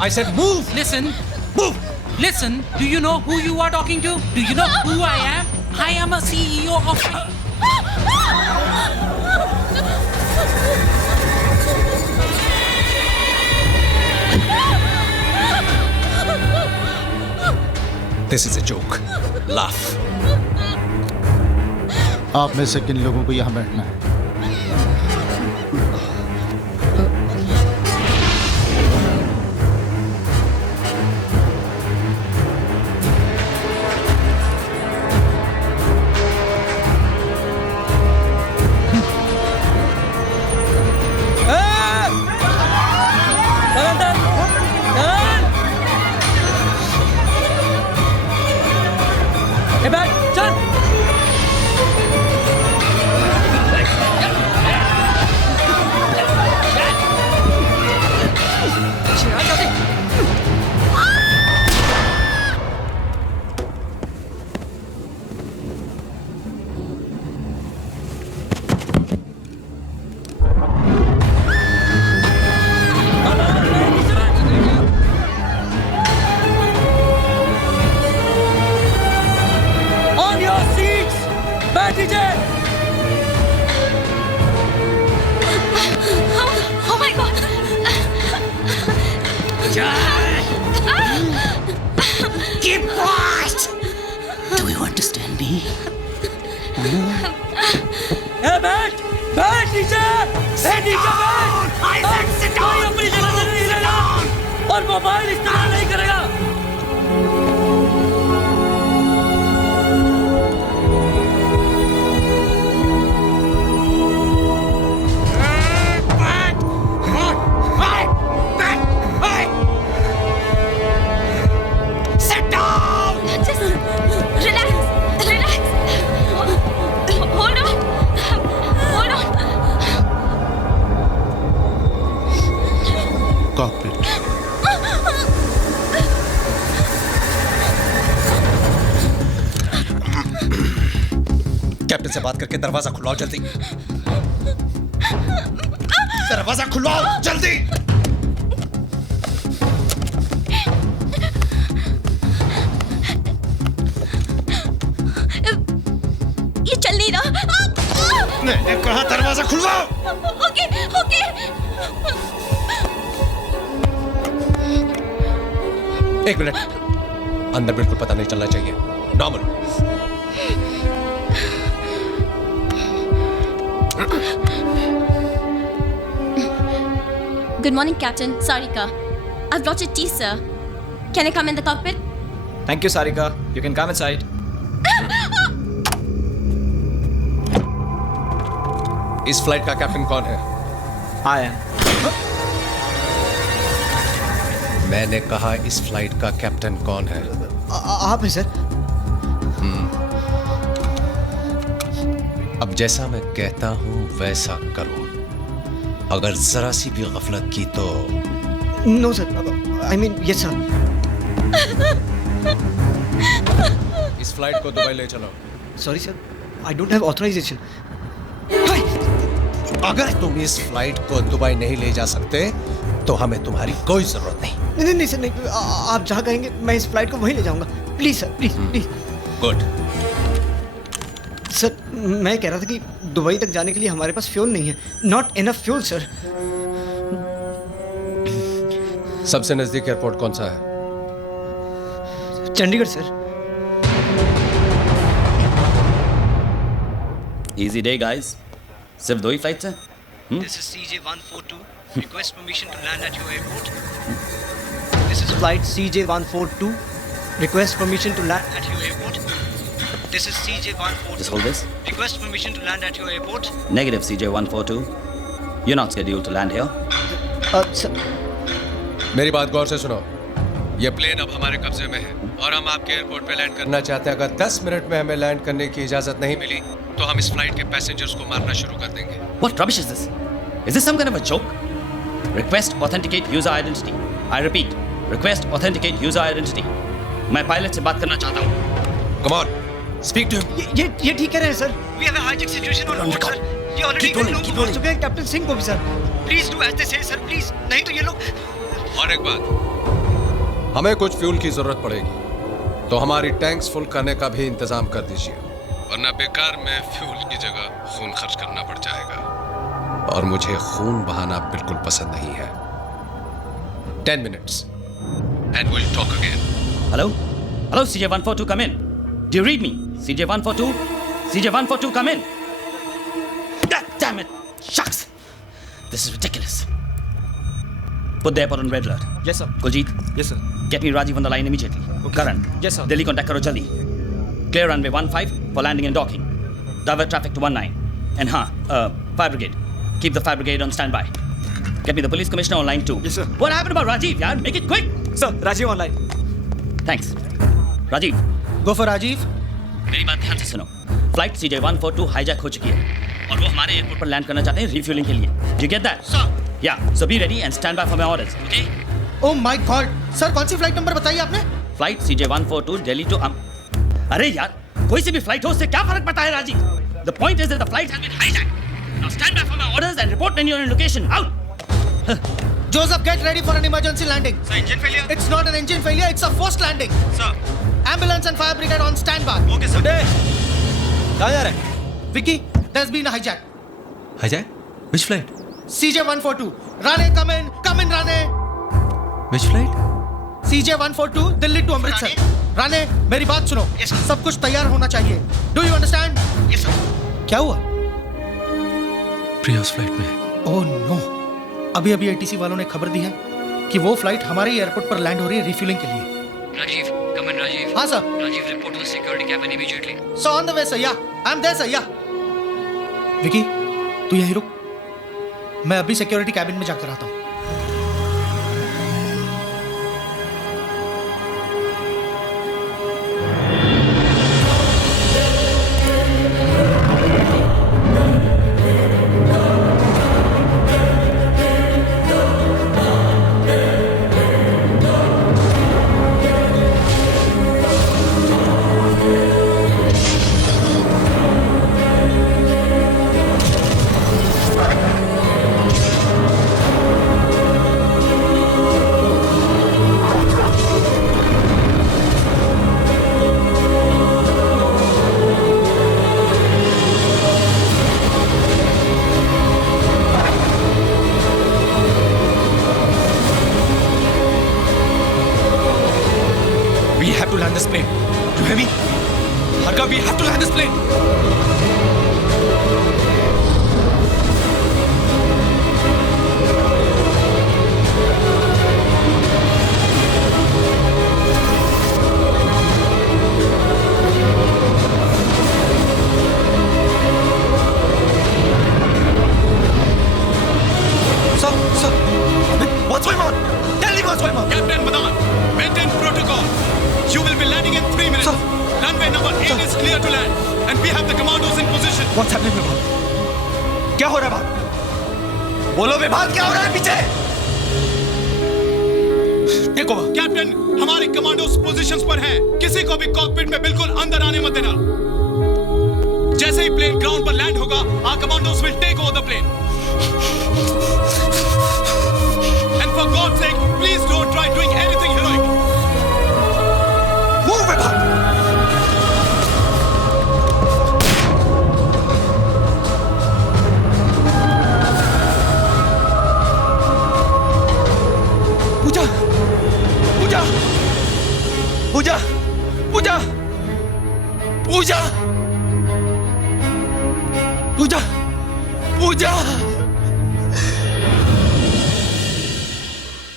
I said move. Listen, Move. listen, do you know who you are talking to? Do you know who I am? I am a CEO of... This is a joke. Laugh. आप में से किन लोगों को यहाँ बैठना है? Oh my God! Keep quiet! Do you understand me? Hey, बैठ नीचे! बैठ! I said sit down! कोई अपनी जगह से नहीं हिलेगा और मोबाइल इस्तेमाल नहीं करेगा। Sit down! Just relax. Hold on. Cockpit. Captain से बात करके दरवाजा खुलवाओ जल्दी। दरवाजा खुलवाओ जल्दी। ये चल नहीं रहा। मैंने कहा दरवाजा खुलवाओ। ओके। एक मिनट, अंदर बिल्कुल पता नहीं चलना चाहिए। Normal. Good morning, Captain. Sarika. I've brought your tea, sir. Can I come in the cockpit? Thank you, Sarika. You can come inside. इस फ्लाइट का कैप्टन कौन है? I am. मैंने कहा इस फ्लाइट का कैप्टन कौन है? आप हैं सर। अब जैसा मैं कहता हूं वैसा करो। अगर जरा सी भी गफलत की तो No sir. I mean yes sir. इस फ्लाइट को दुबई ले चलो। Sorry sir. I don't have authorization. अगर तुम इस फ्लाइट को दुबई नहीं ले जा सकते तो हमें तुम्हारी कोई जरूरत नहीं। नहीं सर नहीं। आप जहाँ कहेंगे मैं इस फ्लाइट को वहीं ले जाऊंगा। Please sir please. Good. Sir मैं कह रहा था कि दुबई तक जाने के लिए हमारे पास फ्यूल नहीं है। Not enough fuel sir. सबसे नजदीक एयरपोर्ट कौन सा है? Chandigarh sir. Easy day, guys. सिर्फ 2 ही फ्लाइट्स हैं? This is CJ142. Request permission to land at your airport. This is flight CJ142. Request permission to land at your airport. This is CJ142. Just hold this. Request permission to land at your airport. Negative CJ142. You're not scheduled to land here. Sir. मेरी बात गौर से सुनो। ये plane अब हमारे कब्जे में है और हम आपके एयरपोर्ट पे लैंड करना चाहते हैं। अगर 10 मिनट में हमें लैंड करने की इजाजत नहीं मिली तो हम इस फ्लाइट के पैसेंजर्स को मारना शुरू कर देंगे। What rubbish is this? Is this some kind of a joke? Request authenticate user identity. I repeat, request authenticate user identity. मैं पायलट से बात करना चाहता हूँ। Come on, Speak to him. ये ठीक कह रहे हैं sir. We have a hijack situation on board, sir. ये ऑलरेडी कई लोग को बोल चुके हैं, कैप्टन सिंह को भी sir. Please do as they say, sir. Please. नहीं तो ये लोग. और एक बात, हमें कुछ फ्यूल की जरूरत पड़ेगी, तो हमारी टैंक्स फुल करने का भी इंतजाम कर दीजिए, वरना बेकार में फ्यूल की जगह खून खर्च करना पड़ जाएगा, और मुझे खून बहाना बिल्कुल पसंद नहीं है. 10 minutes and we'll talk again. Hello? Hello, CJ142, come in. Do you read me? CJ142? CJ142, come in. God damn it! Shucks! This is ridiculous. Put the airport on red alert. Yes, sir. Kuljit? Yes, sir. Get me Rajiv on the line immediately. Okay. Karan? Yes, sir. Delhi contact karo jaldi. Clear runway 15 for landing and docking. Divert traffic to 19. And fire brigade. Keep the fire brigade on standby. Get me the police commissioner on line 2. Yes, sir. What happened about Rajiv, yaar? Make it quick! Sir, Rajiv online. Thanks. Rajiv. Go for Rajiv. मेरी बात ध्यान से सुनो. Flight CJ142 hijack हो चुकी है और वो हमारे एयरपोर्ट पर लैंड करना चाहते हैं रिफ्यूलिंग के लिए. Do you get that? Sir. Yeah. So be ready and stand by for my orders. Okay? Oh my God. Sir कौन सी फ्लाइट नंबर बताइए आपने? फ्लाइट CJ142 दिल्ली टू अरे यार, कोई सी भी फ्लाइट हो उससे क्या फर्क पड़ता है Rajiv? The point is that the flight has been hijacked. Now stand by for my orders and report when you're in location. Out. Joseph, get ready for an emergency landing. Sir, engine failure. It's not an engine failure. It's a forced landing. Sir. Ambulance and fire brigade on standby. Okay, sir. कहाँ जा रहे हैं? Vicky, there's been a hijack. Hijack? Which flight? CJ142. Rane, come in. Come in, Rane. Which flight? CJ142 Delhi to Amritsar. Rane, मेरी बात सुनो. सब कुछ तैयार होना चाहिए. Do you understand? Yes, sir. क्या हुआ? प्रिया उस फ्लाइट में. Oh no. अभी ATC वालों ने खबर दी है कि वो फ्लाइट हमारे ही एयरपोर्ट पर लैंड हो रही है रिफ्यूलिंग के लिए. Rajiv, come in, Rajiv. हाँ sir. Rajiv, report to the security cabin immediately. So on the way, sir. Yeah, I'm there, sir. Yeah. Vicky, तू यहीं रुक. मैं अभी सिक्योरिटी कैबिन में जाकर आता हूँ.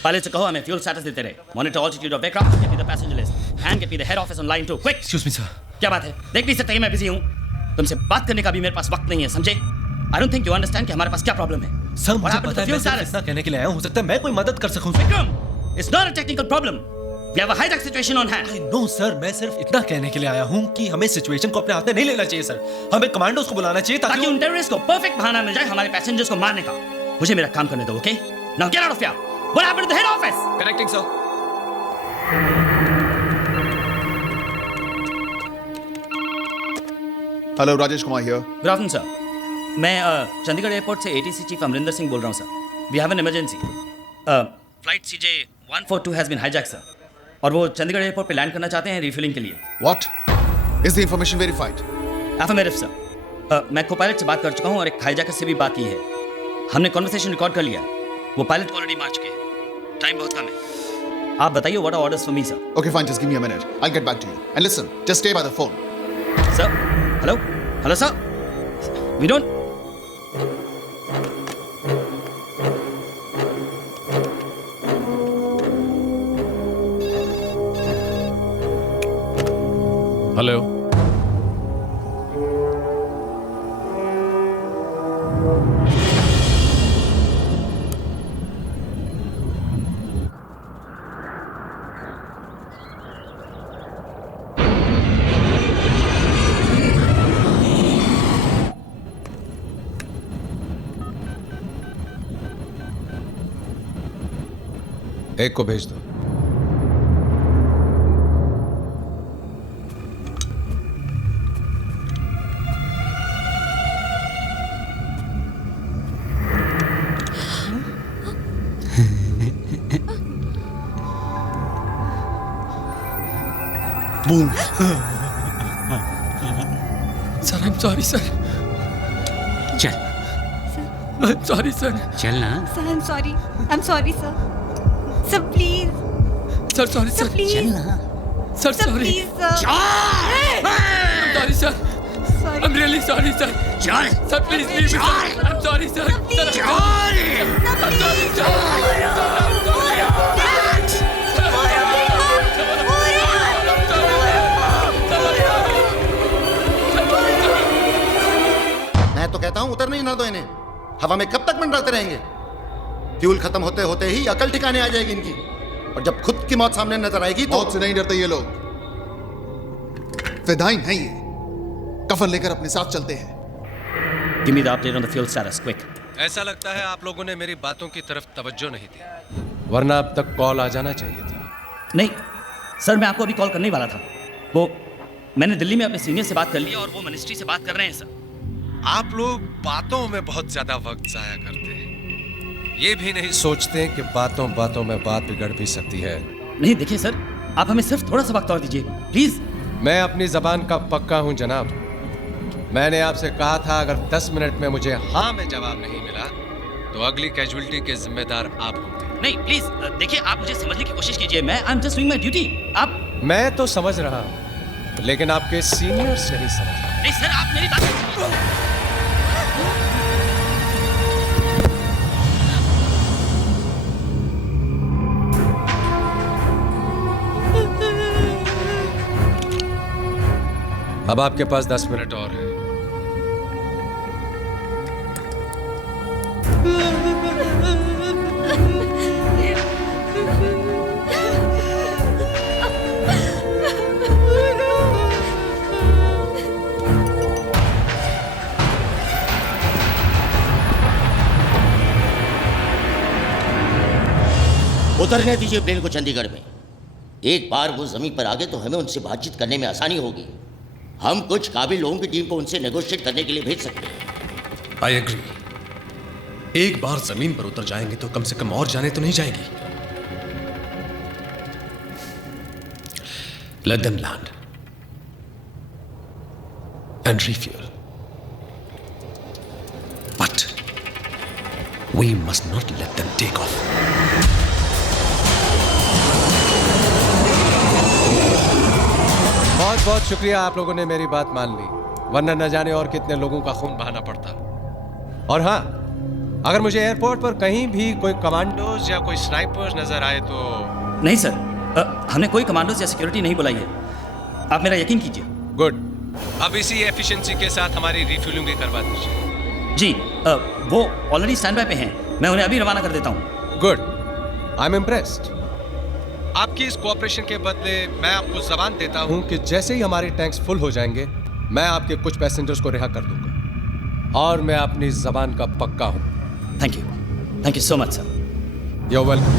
Pilot से कहो हमें फ्यूल स्टेटस देते रहे. Monitor altitude of aircraft, get me the passenger list and get me the head office on line 2. Quick. Excuse me, sir. क्या बात है? देख नहीं सकते मैं बिजी हूँ. तुमसे बात करने का भी मेरे पास वक्त नहीं है, समझे? I don't think you understand कि हमारे पास क्या प्रॉब्लम है. सर मुझे पता है, मैं सिर्फ इतना कहने के लिए आया हूँ. हो सकता है मैं कोई मदद कर सकूँ. Vikram, it's not a technical problem. We have a hijack situation on hand. No sir, मैं सिर्फ इतना कहने के लिए आया हूँ कि हमें सिचुएशन को अपने हाथ में नहीं लेना चाहिए सर. हमें कमांडोज को बुलाना चाहिए ताकि उन टेररिस्ट को परफेक्ट बहाना मिल जाए हमारे पैसेंजर्स को मारने का. मुझे मेरा काम करने दो, okay? Now get out of here. What happened to the head office? Connecting, sir. Hello, Rajesh Kumar here. Good afternoon sir. मैं चंडीगढ़ एयरपोर्ट से एटीसी चीफ अमरिंदर सिंह बोल रहा हूँ sir. We have an emergency. Flight CJ 142 has been hijack sir, और वो Chandigarh airport पे land करना चाहते हैं रिफ्यूलिंग के लिए। What? Is the information verified? Affirmative sir. मैं को पायलट से बात कर चुका हूँ और एक हाईजैकर से भी बात की है। हमने कॉन्वर्सेशन रिकॉर्ड कर लिया। वो पायलट ऑलरेडी मार चुके हैं। टाइम बहुत कम है। आप बताइए what are orders for me sir? Okay, fine, just give me a minute. I'll get back to you. And listen, just stay by the phone. Sir? Hello? Hello, sir? We don't... hello. एक को भेज दो। Boom. Sir, I am sorry sir. चल। I am sorry sir. चल ना। Sir, I'm sorry, sir. Sir, please. Sir sorry sir. please. चल ना। Sir Sir, sorry. please, sir. Sorry sir. I am really sorry sir. चल। Sir please leave me sir. I am sorry sir. Sir sorry sir. मैं तो कहता हूं उतरने ही ना दो इन्हें। हवा में कब तक मंडराते रहेंगे? फ्यूल खत्म होते होते ही अकल ठिकाने आ जाएगी इनकी, और जब खुद की मौत सामने नजर आएगी तो... मौत से नहीं डरते ये लोग, फिदाइन हैं ये। कफन लेकर अपने साथ चलते हैं। Give me the update on the fuel status, quick. ऐसा लगता है आप लोगों ने मेरी बातों की तरफ तवज्जो नहीं दी, वरना अब तक कॉल आ जाना चाहिए था। नहीं सर, मैं आपको अभी कॉल करने ही वाला था। वो मैंने दिल्ली में अपने सीनियर से बात कर ली और वो मिनिस्ट्री से बात कर रहे हैं सर। आप लोग बातों में बहुत ज्यादा वक्त जाया करते हैं, ये भी नहीं सोचते कि बातों बातों में बात बिगड़ भी सकती है। नहीं देखिए सर, आप हमें सिर्फ थोड़ा सा वक्त और दीजिए प्लीज। मैं अपनी जबान का पक्का हूं जनाब। मैंने आपसे कहा था अगर 10 मिनट में मुझे हाँ में जवाब नहीं मिला तो अगली कैजुअलिटी के जिम्मेदार आप होंगे। नहीं प्लीज देखिए, आप मुझे समझने की कोशिश कीजिए। मैं I am just doing my duty. आप... मैं तो समझ रहा हूं, लेकिन आपके सीनियर्स नहीं समझ रहे। नहीं सर, आप मेरी बात... अब आपके पास 10 मिनट और है। उतरने दीजिए प्लेन को चंडीगढ़ में। एक बार वो जमीन पर आ गए तो हमें उनसे बातचीत करने में आसानी होगी। हम कुछ काबिल लोगों की टीम को उनसे नेगोशिएट करने के लिए भेज सकते हैं। I agree. एक बार जमीन पर उतर जाएंगे तो कम से कम और जाने तो नहीं जाएंगी। Let them land and refuel, but we must not let them take off. बहुत बहुत शुक्रिया, आप लोगों ने मेरी बात मान ली, वरना न जाने और कितने लोगों का खून बहाना पड़ता। और हाँ, अगर मुझे एयरपोर्ट पर कहीं भी कोई कमांडोज या कोई स्नाइपर्स नजर आए तो... नहीं सर, हमने कोई कमांडोज या सिक्योरिटी नहीं बुलाई है, आप मेरा यकीन कीजिए। गुड। अब इसी एफिशिएंसी के साथ हमारी रिफ्यूलिंग भी करवा दीजिए। जी, वो ऑलरेडी स्टैंड बाय पे हैं, मैं उन्हें अभी रवाना कर देता हूँ। Good, I am impressed. आपकी इस कोऑपरेशन के बदले मैं आपको जबान देता हूं कि जैसे ही हमारे टैंक्स फुल हो जाएंगे मैं आपके कुछ पैसेंजर्स को रिहा कर दूंगा, और मैं अपनी जबान का पक्का हूं। Thank you so much sir. You are welcome.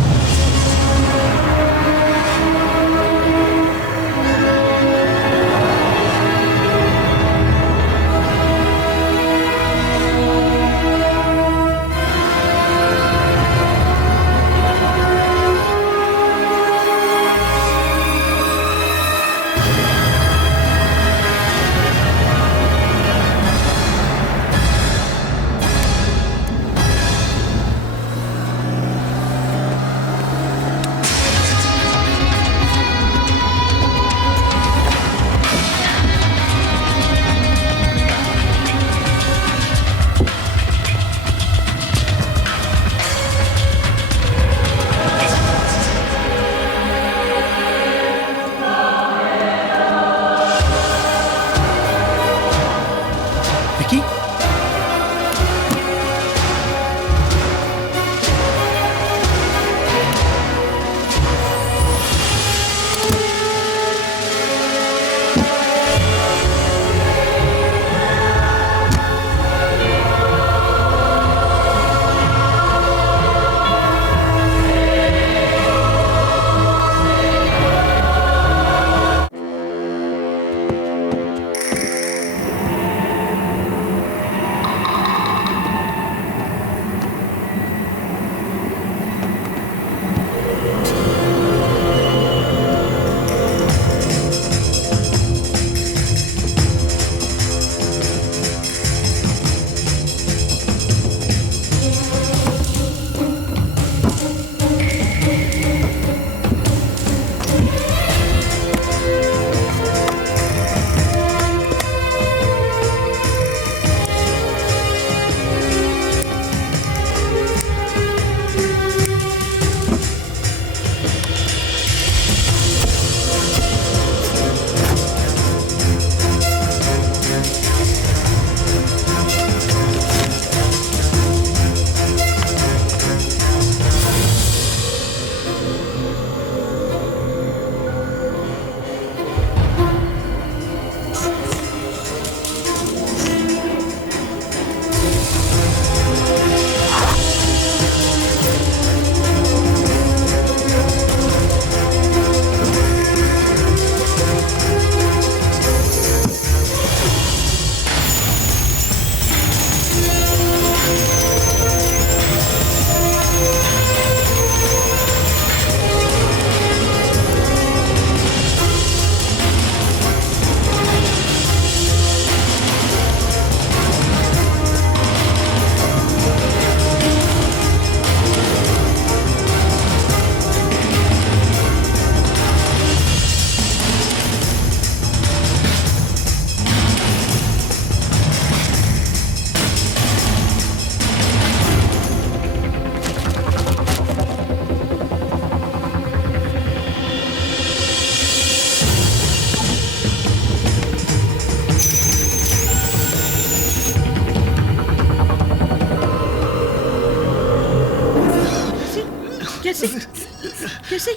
कैसे?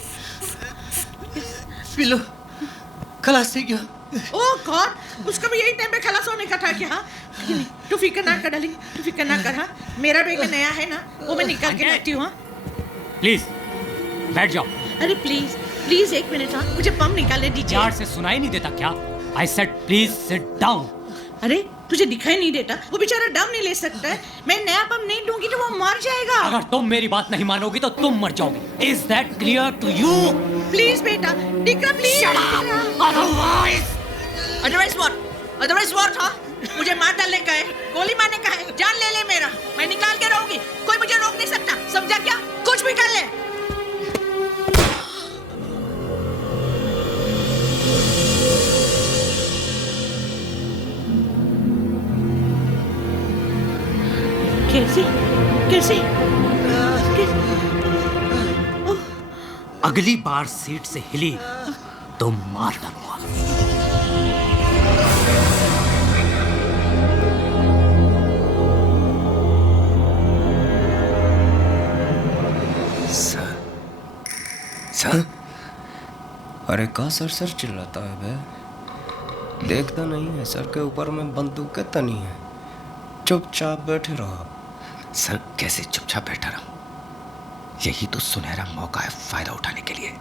पिलो खलास थी क्या? ओह गॉड, उसका भी यही टाइम पे खलास होने का था क्या? तू फिक्र ना कर डार्लिंग, तू फिक्र ना कर। हाँ, मेरा बेटा नया है ना, वो मैं निकाल के रखती हूँ। प्लीज बैठ जाओ। अरे प्लीज प्लीज एक मिनट, हाँ मुझे पंप निकालने दीजिए। यार से सुनाई नहीं देता क्या? I said please sit down. अरे तुझे दिखाई नहीं देता? वो बेचारा दम नहीं ले सकता है। मैं नया पंप नहीं दूंगी तो वो मर जाएगा। अगर तुम मेरी बात नहीं मानोगी तो तुम मर जाओगे। Is that clear to you? Please बेटा, डिक्रा प्लीज। Otherwise what? हाँ, मुझे मार डालने का है, गोली मारने का है, जान ले ले मेरा, मैं निकाल के रहूंगी, कोई मुझे रोक नहीं सकता, समझा क्या? कुछ भी कर ले। कैसे? अगली बार सीट से हिली तो मार डालूंगा। सर? अरे का सर चिल्लाता है बे? देखता नहीं है सर के ऊपर में बंदूकें तनी है। चुपचाप बैठे रहो। सर कैसे चुपचाप बैठा रहा? यही तो सुनहरा मौका है फायदा उठाने के लिए,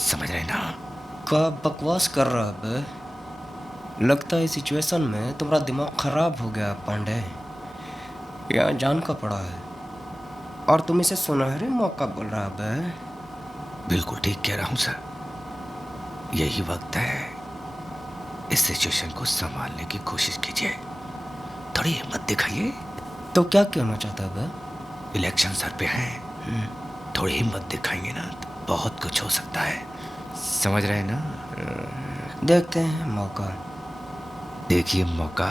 समझ रहे ना? का बकवास कर रहा है बे? लगता है सिचुएशन में तुम्हारा दिमाग खराब हो गया पांडे। यहाँ जान का पड़ा है और तुम इसे सुनहरे मौका बोल रहा है बे? बिल्कुल ठीक कह रहा हूँ सर। यही वक्त है, इस सिचुएशन को संभालने की कोशिश कीजिए, थोड़ी हिम्मत दिखाइए। तो क्या कहना चाहता है बे? इलेक्शन सर पे हैं, थोड़ी हिम्मत दिखाएंगे ना तो बहुत कुछ हो सकता है, समझ रहे ना? देखते हैं मौका। देखिए मौका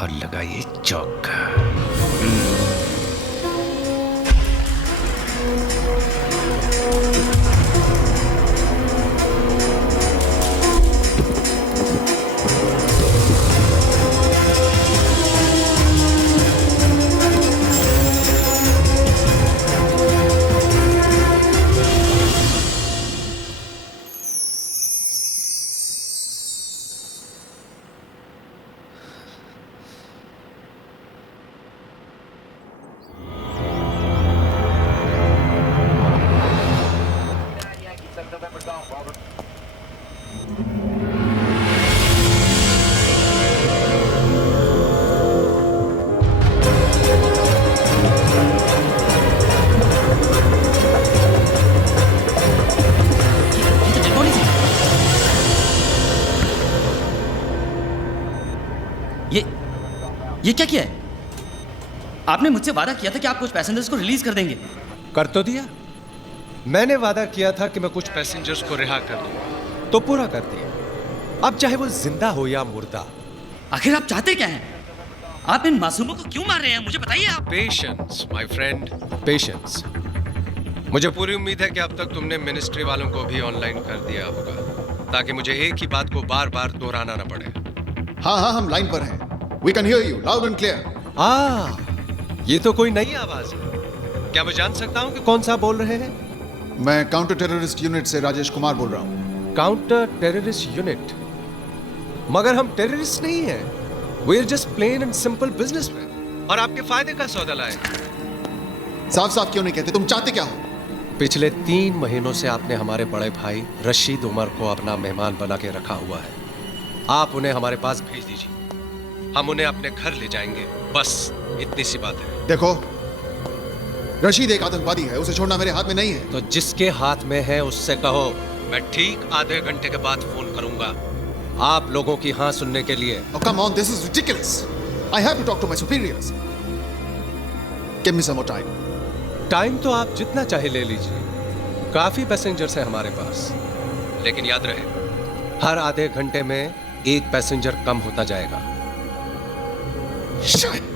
और लगाइए चौका। ये क्या किया है? आपने मुझसे वादा किया था कि आप कुछ पैसेंजर्स को रिलीज कर देंगे। कर तो दिया। मैंने वादा किया था कि मैं कुछ पैसेंजर्स को रिहा कर दूं, तो पूरा कर दिया। अब चाहे वो जिंदा हो या मुर्दा। आखिर आप चाहते क्या हैं? आप इन मासूमों को क्यों मार रहे हैं, मुझे बताइए आप। Patience my friend, patience. मुझे पूरी उम्मीद है कि अब तक तुमने मिनिस्ट्री वालों को भी ऑनलाइन कर दिया होगा, ताकि मुझे एक ही बात को बार बार दोहराना न पड़े। हाँ, हम लाइन पर हैं। We can hear you loud and clear. ये तो कोई नई आवाज है। क्या मैं जान सकता हूँ कि कौन सा बोल रहे हैं? मैं काउंटर टेररिस्ट यूनिट से राजेश कुमार बोल रहा हूँ। Counter terrorist unit? मगर हम टेररिस्ट नहीं हैं। We are just plain and simple businessmen। और आपके फायदे का सौदा लाए। साफ साफ क्यों नहीं कहते? तुम चाहते क्या हो? पिछले 3 महीनों से आपने हमारे बड़े भाई रशीद उमर को अपना मेहमान बना के रखा हुआ है। आप उन्हें हमारे पास भेज दीजिए, हम उन्हें अपने घर ले जाएंगे, बस इतनी सी बात है। देखो, रशीद एक आतंकवादी है, उसे छोड़ना मेरे हाथ में नहीं है। तो जिसके हाथ में है उससे कहो मैं ठीक आधे घंटे के बाद फोन करूंगा, आप लोगों की हाँ सुनने के लिए। Oh, come on, this is ridiculous. I have to talk to my superiors. Give me some more time. Time तो आप जितना चाहे ले लीजिए, काफी पैसेंजर्स हैं हमारे पास, लेकिन याद रहे हर आधे घंटे में एक पैसेंजर कम होता जाएगा। Shut.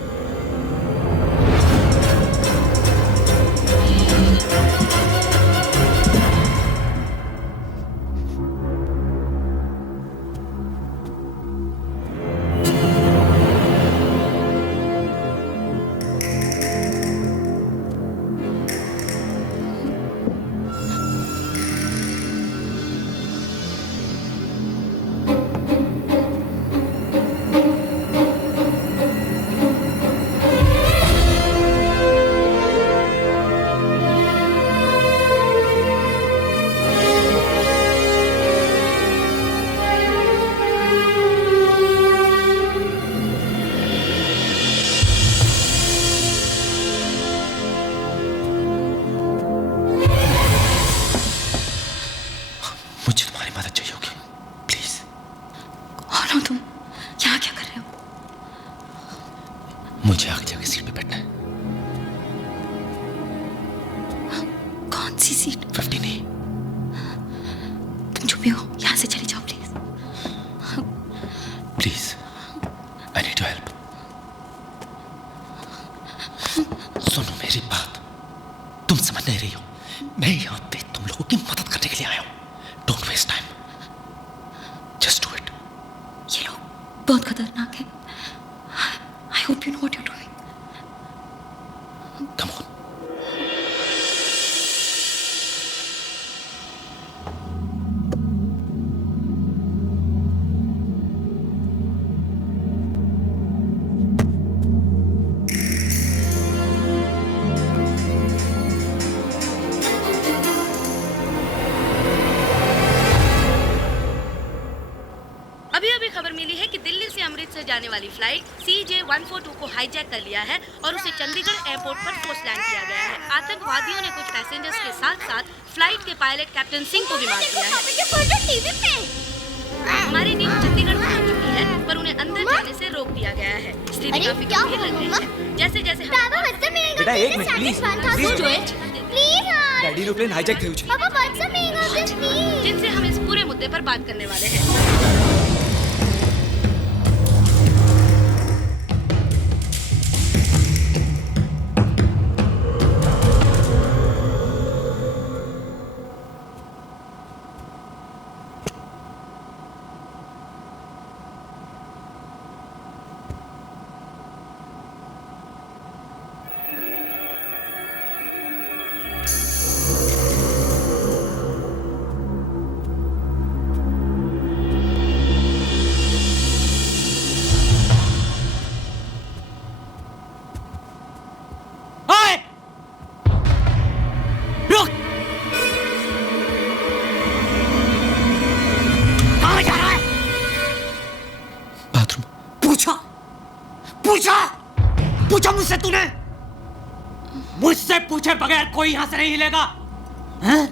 50 नहीं। तुम जो भी हो यहाँ से चले जाओ please. Please, I need your help. सुनो मेरी बात, तुम समझ नहीं रही हो। मैं यहाँ पे तुम लोगों की मदद करने के लिए आया हूँ। Don't waste time, just do it. ये लोग बहुत खतरनाक है। I hope you know what you are doing. Come on. जाने वाली फ्लाइट CJ142 को हाईजैक कर लिया है और उसे चंडीगढ़ एयरपोर्ट पर फोर्स लैंड किया गया है। आतंकवादियों ने कुछ पैसेंजर्स के साथ-साथ फ्लाइट के पायलट कैप्टन सिंह को भी मार दिया है। हमारी टीम चंडीगढ़ पहुंच चुकी है, पर उन्हें अंदर जाने से रोक दिया गया है। स्थिति काफी गंभीर लग रही है। जैसे-जैसे बेटा एक minute please, please daddy aeroplane hijack थे उची। जिनसे हम इस पूरे मुद्दे पर बात करने वाले हैं। पूछा मुझसे तूने? मुझसे पूछे बगैर कोई यहाँ से नहीं हिलेगा। हैं?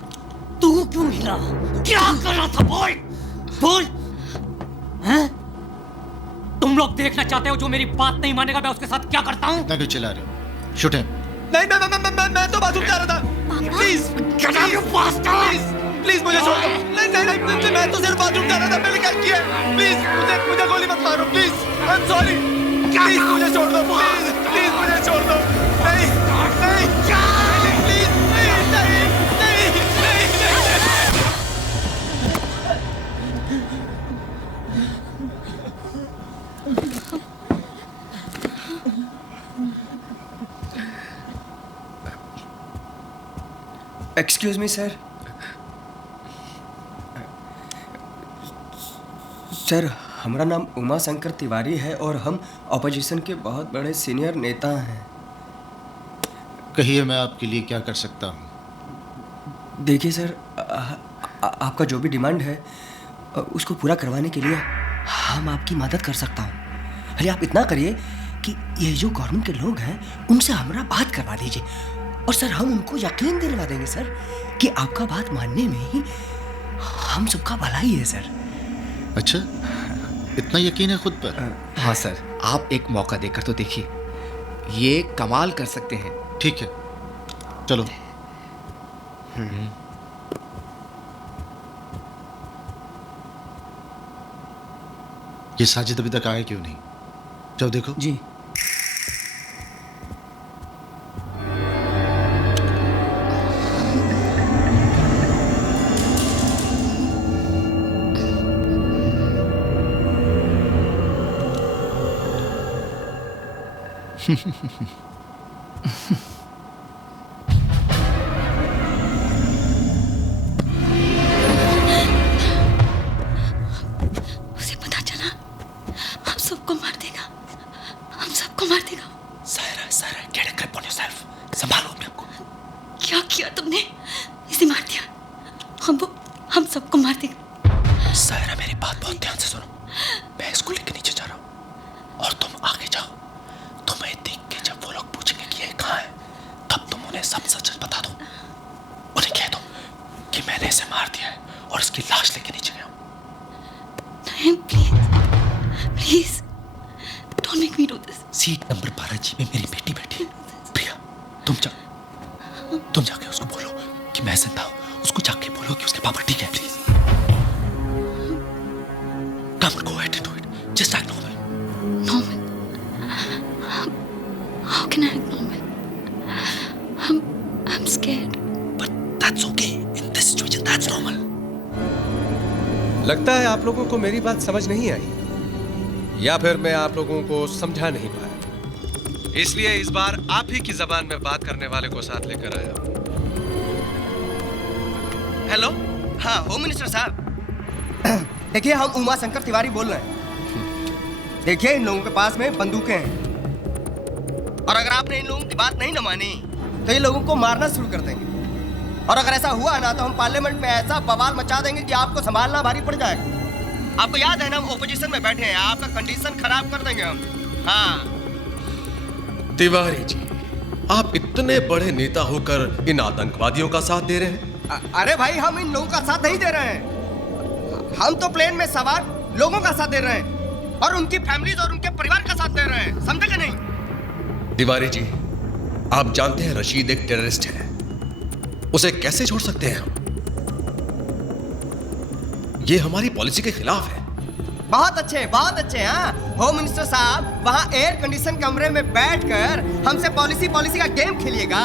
तू क्यों हिला? क्या कर रहा था? बोल, बोल। हैं? तुम लोग देखना चाहते हो जो मेरी बात नहीं मानेगा मैं उसके साथ क्या करता हूँ? इतना क्यों चिल्ला रहे हो? Shoot him. नहीं, मैं तो बाथरूम जा रहा था। प्लीज, प्लीज मुझे छोड़ दो। नहीं, मैं तो सिर्फ बाथरूम जा रहा था। मैंने क्या किया? प्लीज मुझे गोली मत मारो। Please, I am sorry. Please मुझे छोड़ दो। प्लीज मुझे छोड़ दो। नहीं, प्लीज, नहीं। Excuse me sir. सर, हमारा नाम उमा शंकर तिवारी है और हम ऑपोजिशन के बहुत बड़े सीनियर नेता हैं। कहिए मैं आपके लिए क्या कर सकता हूँ? देखिए सर, आपका जो भी डिमांड है उसको पूरा करवाने के लिए हम आपकी मदद कर सकता हूँ। खाली आप इतना करिए कि ये जो गवर्नमेंट के लोग हैं उनसे हमारा बात करवा दीजिए और सर हम उनको यकीन दिलवा देंगे सर कि आपका बात मानने में ही हम सबका भलाई है सर। अच्छा, इतना यकीन है खुद पर? हाँ सर, आप एक मौका देकर तो देखिए, ये कमाल कर सकते हैं। ठीक है, चलो। ये साजिद अभी तक आए क्यों नहीं? जाओ देखो। जी। उसे पता चला हम सबको मार देगा, हम सबको मार देगा। Saira, get a grip on yourself. संभालो अपने आप को। क्या किया तुमने? इसे मार दिया। हम सबको मार देगा। सायरा, मेरी बात बहुत ध्यान से सुनो। मैं स्कूल के नीचे जा रहा हूँ और तुम आगे जाओ। तुम्हें देख के जब वो लोग पूछेंगे कि ये कहाँ है, तब तुम उन्हें सब सच बता दो। उन्हें कह दो कि मैंने इसे मार दिया है और इसकी लाश लेके नीचे गया हूँ। नहीं, please, don't make me do this. Seat number 12G में मेरी बेटी बैठी है। प्रिया, तुम जाके उसको बोलो कि मैं जिंदा हूँ उसको जाके बोलो कि उसके पापा ठीक है please. Come on, go ahead and do it. Just act normal. Normal? How can I act normal? I'm scared. That's okay. In this situation, that's normal. लगता है आप लोगों को मेरी बात समझ नहीं आई, या फिर मैं आप लोगों को समझा नहीं पाया। इसलिए इस बार आप ही की जबान में बात करने वाले को साथ लेकर आया हूं। हेलो, हाँ होम मिनिस्टर साहब। देखिए हम उमा शंकर तिवारी बोल रहे हैं। देखिए इन लोगों के पास में बंदूकें हैं, और अगर आपने इन लोगों की बात नहीं न मानी तो ये लोगों को मारना शुरू कर देंगे, और अगर ऐसा हुआ ना तो हम पार्लियामेंट में ऐसा बवाल मचा देंगे कि आपको संभालना भारी पड़ जाएगा। आपको याद है ना हम ओपोजिशन में बैठे हैं, आपका कंडीशन खराब कर देंगे हम। हाँ तिवारी जी, आप इतने बड़े नेता होकर इन आतंकवादियों का साथ दे रहे हैं? अरे भाई हम इन लोगों का साथ नहीं दे रहे हैं, हम तो प्लेन में सवार लोगों का साथ दे रहे हैं और उनकी फैमिलीज और उनके परिवार का साथ दे रहे हैं, समझे कि नहीं? तिवारी जी, आप जानते हैं रशीद एक टेररिस्ट है, उसे कैसे छोड़ सकते हैं हम? ये हमारी पॉलिसी के खिलाफ है। बहुत अच्छे हाँ होम मिनिस्टर साहब वहाँ एयर कंडीशन कमरे में बैठकर हमसे पॉलिसी का गेम खेलिएगा,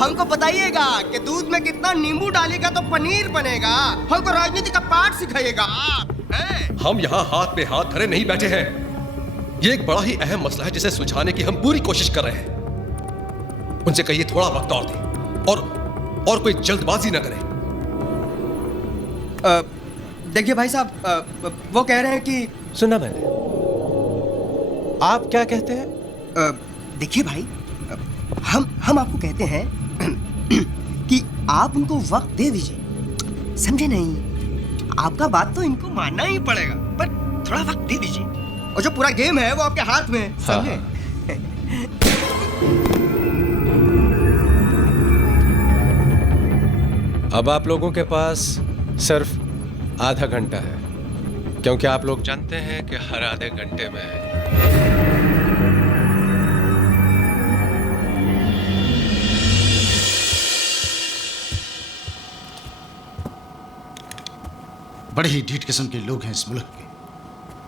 हमको बताइएगा कि दूध में कितना नींबू डालिएगा तो पनीर बनेगा, हमको राजनीति का पाठ सिखाइएगा। हम यहाँ हाथ में हाथ धरे नहीं बैठे हैं, ये एक बड़ा ही अहम मसला है जिसे सुलझाने की हम पूरी कोशिश कर रहे हैं। उनसे कहिए थोड़ा वक्त और दें और कोई जल्दबाजी न करें। देखिए भाई साहब, वो कह रहे हैं कि सुना मैंने, आप क्या कहते हैं? देखिए भाई, हम आपको कहते हैं कि आप उनको वक्त दे दीजिए, समझे नहीं? आपका बात तो इनको मानना ही पड़ेगा, पर थोड़ा वक्त दे दीजिए, और जो पूरा गेम है वो आपके हाथ में है, समझे? अब आप लोगों के पास सिर्फ आधा घंटा है, क्योंकि आप लोग जानते हैं कि हर आधे घंटे में बड़े ही ढीठ किस्म के लोग हैं इस मुल्क के,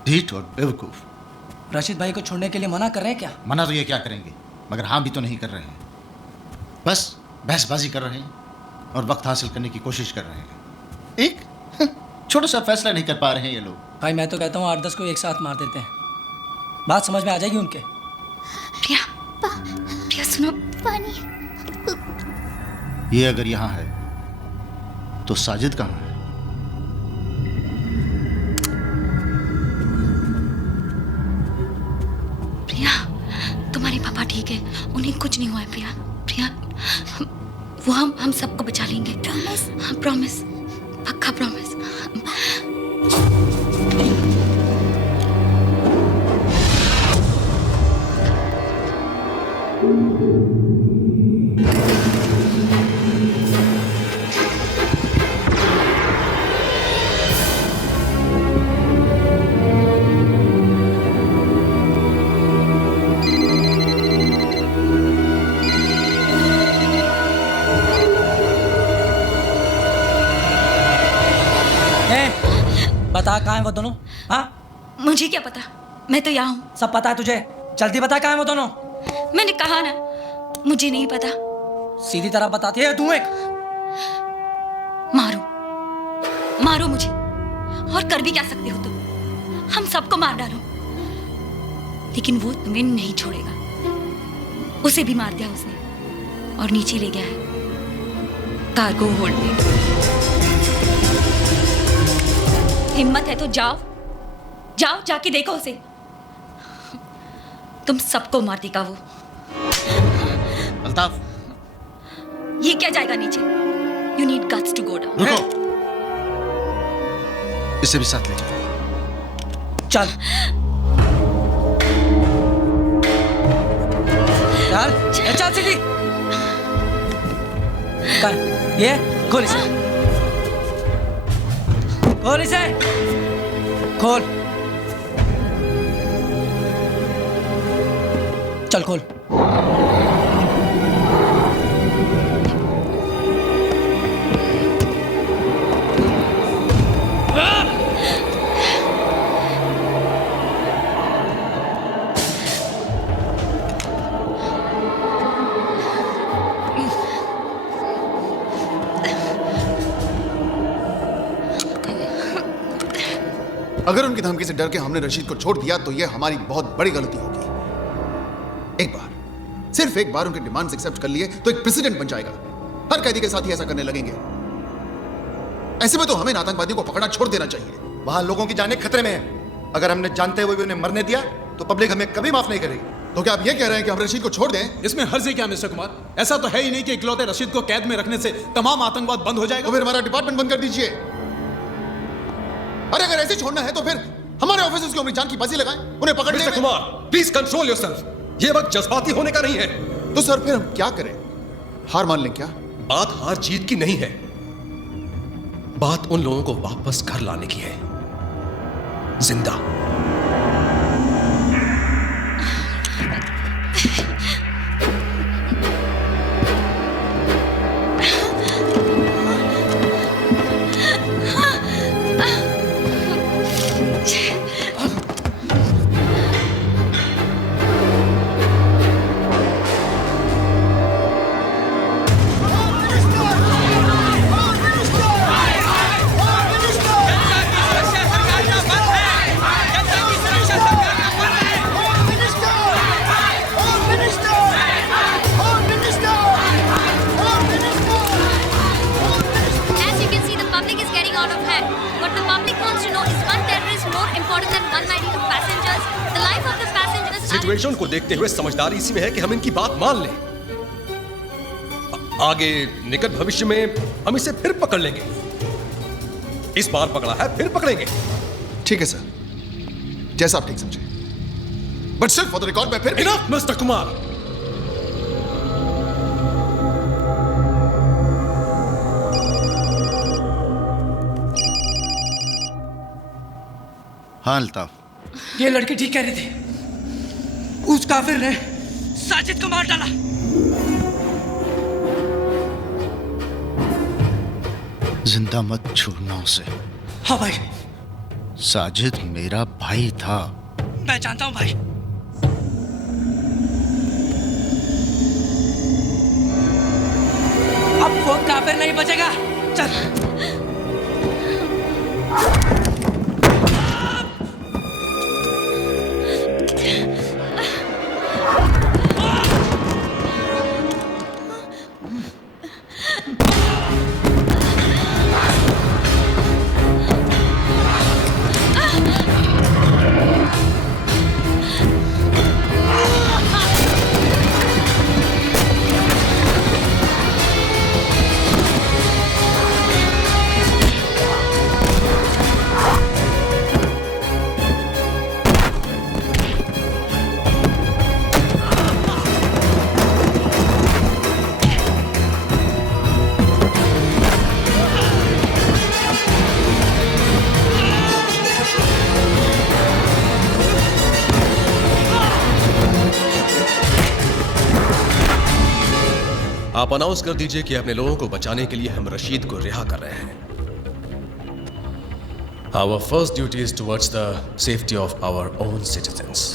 ढीठ और बेवकूफ। राशिद भाई को छोड़ने के लिए मना कर रहे हैं क्या? मना तो ये क्या करेंगे, मगर हाँ भी तो नहीं कर रहे हैं, बस बहसबाजी कर रहे हैं और वक्त हासिल करने की कोशिश कर रहे हैं। एक छोटा सा फैसला नहीं कर पा रहे हैं ये लोग। भाई मैं तो कहता हूँ 8-10 को एक साथ मार देते हैं, बात समझ में आ जाएगी उनके। प्रिया सुनो, पानी। ये अगर यहाँ है तो साजिद कहाँ है? प्रिया, तुम्हारे पापा ठीक है, उन्हें कुछ नहीं हुआ है। प्रिया वो हम सबको बचा लेंगे। प्रॉमिस? हाँ प्रॉमिस, पक्का प्रॉमिस। बता कहाँ है वो दोनों? हाँ मुझे क्या पता, मैं तो यहाँ हूँ। सब पता है तुझे, जल्दी बता कहाँ है वो दोनों। मैंने कहा ना मुझे नहीं पता। सीधी तरह बताती है तू। एक मारो मुझे, और कर भी क्या सकते हो तुम, हम सबको मार डालो, लेकिन वो तुम्हें नहीं छोड़ेगा। उसे भी मार दिया उसने और नीचे ले गया है कार्गो होल्ड में। हिम्मत है तो जाओ जाके देखो उसे, तुम सबको मार देगा वो। अल्ताफ, ये क्या जाएगा नीचे? You need guts to go down. रुको, इसे भी साथ ले जाओ। चल चल सीधी। ये खोल इसे, खोल इसे, खोल। चल खोल। अगर उनकी धमकी से डर के हमने रशीद को छोड़ दिया तो यह हमारी बहुत बड़ी गलती होगी। एक बार, सिर्फ एक बार उनके डिमांड्स एक्सेप्ट कर लिए तो एक प्रेसिडेंट बन जाएगा। हर कैदी के साथ ही ऐसा करने लगेंगे। ऐसे में तो हमें आतंकवादियों को पकड़ना छोड़ देना चाहिए। वहां लोगों की जानें खतरे में है। अगर हमने जानते हुए भी उन्हें मरने दिया तो पब्लिक हमें कभी माफ नहीं करेगी। तो क्या आप ये कह रहे हैं कि हम रशीद को छोड़ दें? इसमें हर्ज क्या मिस्टर कुमार? ऐसा तो है ही नहीं कि इकलौते रशीद को कैद में रखने से तमाम आतंकवाद बंद हो जाएगा। तो फिर हमारा डिपार्टमेंट बंद कर दीजिए। अरे अगर ऐसे छोड़ना है तो फिर हमारे ऑफिसर्स की उम्र जान की बाजी लगाएं, उन्हें पकड़ने mister Kumar, please control yourself. ये वक्त जज्बाती होने का नहीं है। तो सर फिर हम क्या करें? हार मान लें क्या? बात हार जीत की नहीं है, बात उन लोगों को वापस घर लाने की है, जिंदा। सिचुएशन को देखते हुए समझदारी इसी में है कि हम इनकी बात मान लें। आगे निकट भविष्य में हम इसे फिर पकड़ लेंगे। इस बार पकड़ा है, फिर पकड़ेंगे। ठीक है सर, जैसा आप ठीक समझे। बट सिर्फ फॉर द रिकॉर्ड में फिर इनफ मिस्टर कुमार। हाँ अल्ताफ, ये लड़की ठीक कह रही थी। उस काफिर ने साजिद को मार डाला। जिंदा मत छोड़ना उसे। हाँ भाई। साजिद मेरा भाई था। मैं जानता हूं भाई। अब वो काफिर नहीं बचेगा। चल। आप अनाउंस कर दीजिए कि अपने लोगों को बचाने के लिए हम रशीद को रिहा कर रहे हैं। Our first duty is towards the safety of our own citizens.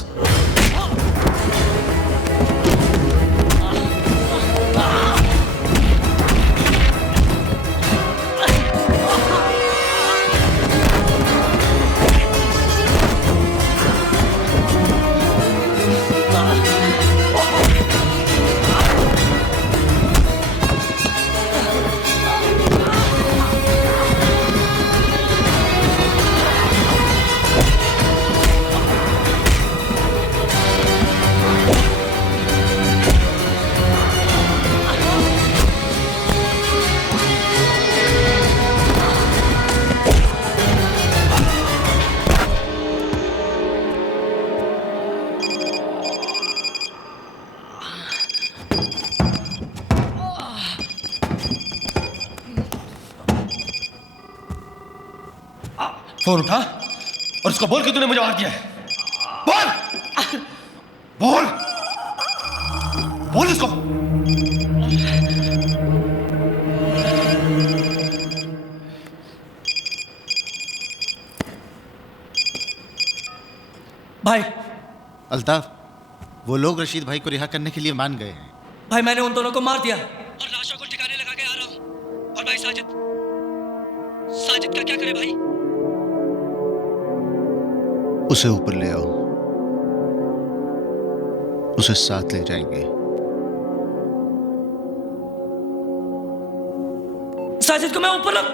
Phone उठा और उसको बोल कि तूने मुझे मार दिया है। बोल बोल बोल उसको। भाई अल्ताफ, वो लोग रशीद भाई को रिहा करने के लिए मान गए हैं। भाई मैंने उन दोनों को मार दिया और लाशों को ठिकाने लगा के आ रहा हूं। और भाई साजिद, साजिद का क्या करे भाई? उसे ऊपर ले आओ, उसे साथ ले जाएंगे। साजिद को मैं ऊपर रख।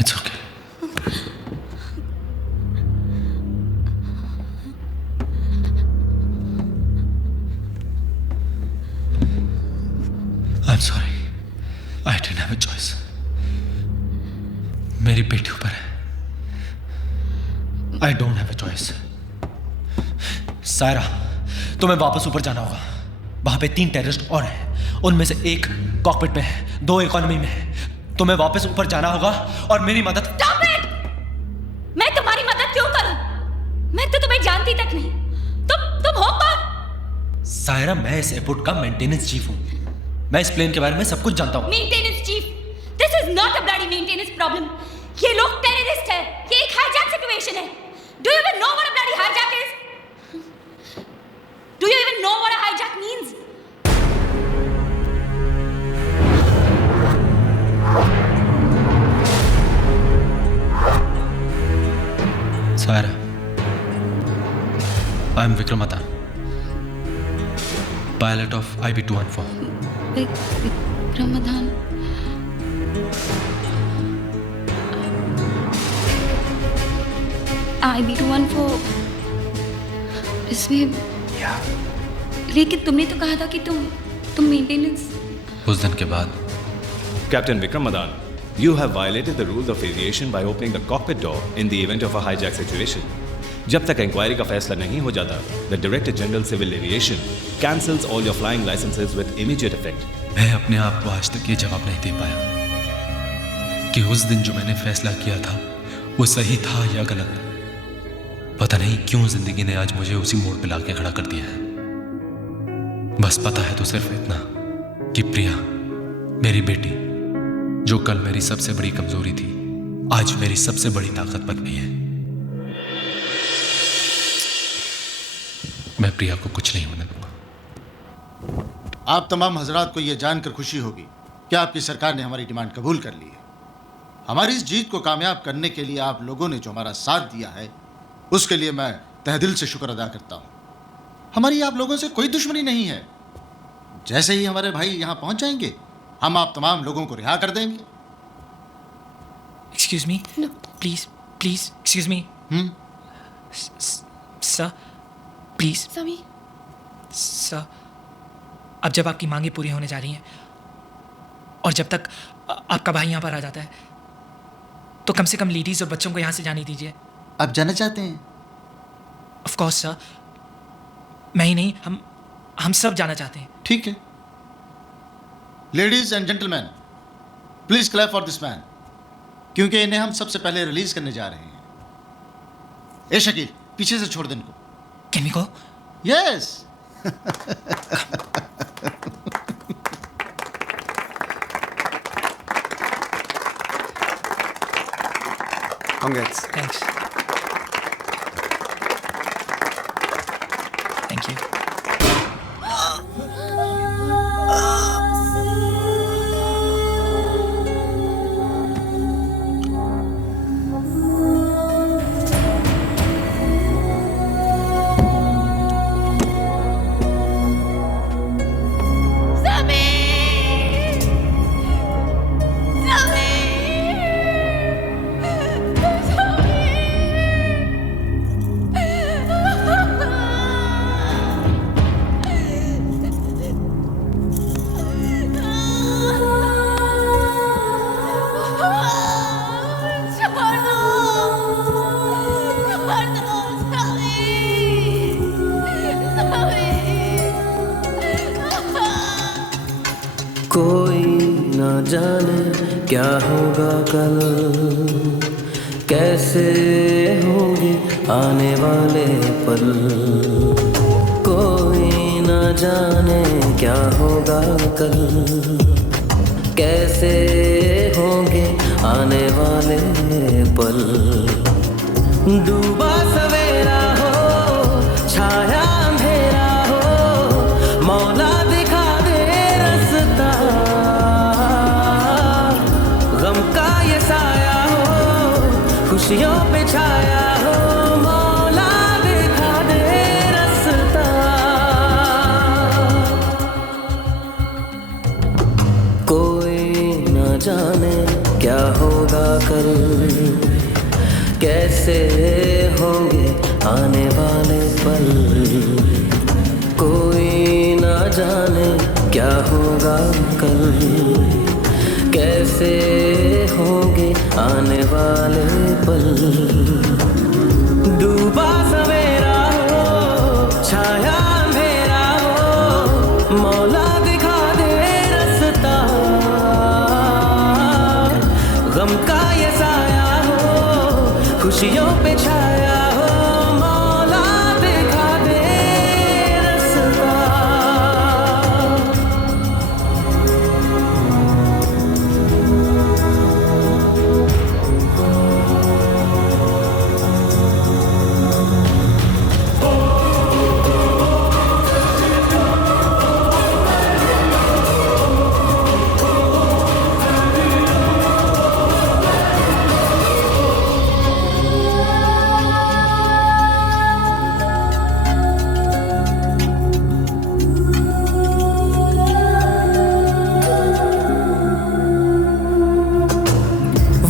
It's okay. I'm sorry. I didn't have a choice. मेरी बेटी ऊपर है। I don't have a choice. Saira, तुम्हें वापस ऊपर जाना होगा। वहां पे 3 टेररिस्ट और हैं। उनमें से एक कॉकपिट में है, 2 इकोनॉमी में है। तुम्हें वापस ऊपर जाना होगा और मेरी मदद। Stop it! मैं तुम्हारी मदद क्यों करूं? मैं तो तुम्हें जानती तक नहीं। तुम हो कौन? सायरा, मैं इस एयरपोर्ट का मेंटेनेंस चीफ हूं। मैं इस प्लेन के बारे में सब कुछ जानता हूं। Maintenance chief? This is not a bloody maintenance problem. ये लोग टेररिस्ट है। ये एक हाईजैक सिचुएशन है। Do you even know what a bloody hijack is? Do you even know what a hijack means? Saira, I am Vikram Adan, pilot of IB214. Vikram Adan. IB214 इसमें लेकिन तुमने तो कहा था कि तुम मेंटेनेंस। उस दिन के बाद Captain Vikram Madan, you have violated the rules of aviation by opening the cockpit door in the event of a hijack situation. जब तक इंक्वायरी का फैसला नहीं हो जाता, the Director General Civil Aviation cancels all your flying licenses with immediate effect. मैं अपने आप को आज तक ये जवाब नहीं दे पाया कि उस दिन जो मैंने फैसला किया था वो सही था या गलत। पता नहीं क्यों जिंदगी ने आज मुझे उसी मोड़ पे लाके खड़ा कर दिया है। बस पता है तो सिर्फ इतना कि प्रिया, मेरी बेटी, जो कल मेरी सबसे बड़ी कमजोरी थी, आज मेरी सबसे बड़ी ताकत बन गई है। मैं प्रिया को कुछ नहीं होने दूंगा। आप तमाम हजरात को यह जानकर खुशी होगी कि आपकी सरकार ने हमारी डिमांड कबूल कर ली है। हमारी इस जीत को कामयाब करने के लिए आप लोगों ने जो हमारा साथ दिया है, उसके लिए मैं तहे दिल से शुक्र अदा करता हूं। हमारी आप लोगों से कोई दुश्मनी नहीं है। जैसे ही हमारे भाई यहां पहुंच जाएंगे, हम आप तमाम लोगों को रिहा कर देंगे। Excuse me? No. Please, excuse me. Sir, please. Sir, अब जब आपकी मांगे पूरी होने जा रही हैं और जब तक आपका भाई यहाँ पर आ जाता है, तो कम से कम लेडीज और बच्चों को यहाँ से जाने दीजिए। आप जाना चाहते हैं? Of course, sir. मैं ही नहीं, हम सब जाना चाहते हैं। ठीक है। Ladies and gentleman, please clap for this man, क्योंकि इन्हें हम सबसे पहले रिलीज करने जा रहे हैं। ए शकील, पीछे से छोड़ दे इनको। Can we go? Yes. Congrats. Thanks. Thank you. कोई ना जाने क्या होगा कल, कैसे होंगे आने वाले पल, कोई न जाने क्या होगा कल, कैसे होंगे आने वाले पल। डूबा सवेरा हो, छाया अंधेरा हो, मौला दिखा दे रास्ता, गम का ये साया हो, खुशियों पे छाया हो, मौला दिखा दे रास्ता। कोई न जाने क्या होगा कल, कैसे होंगे आने वाले पल, कोई न जाने क्या होगा कल, कैसे होंगे आने वाले पल। डूबा सवेरा हो, छाया अंधेरा हो, मौला दिखा दे रास्ता, गम का ये साया हो, खुशियों पे छाया हो, मौला दिखा दे रास्ता।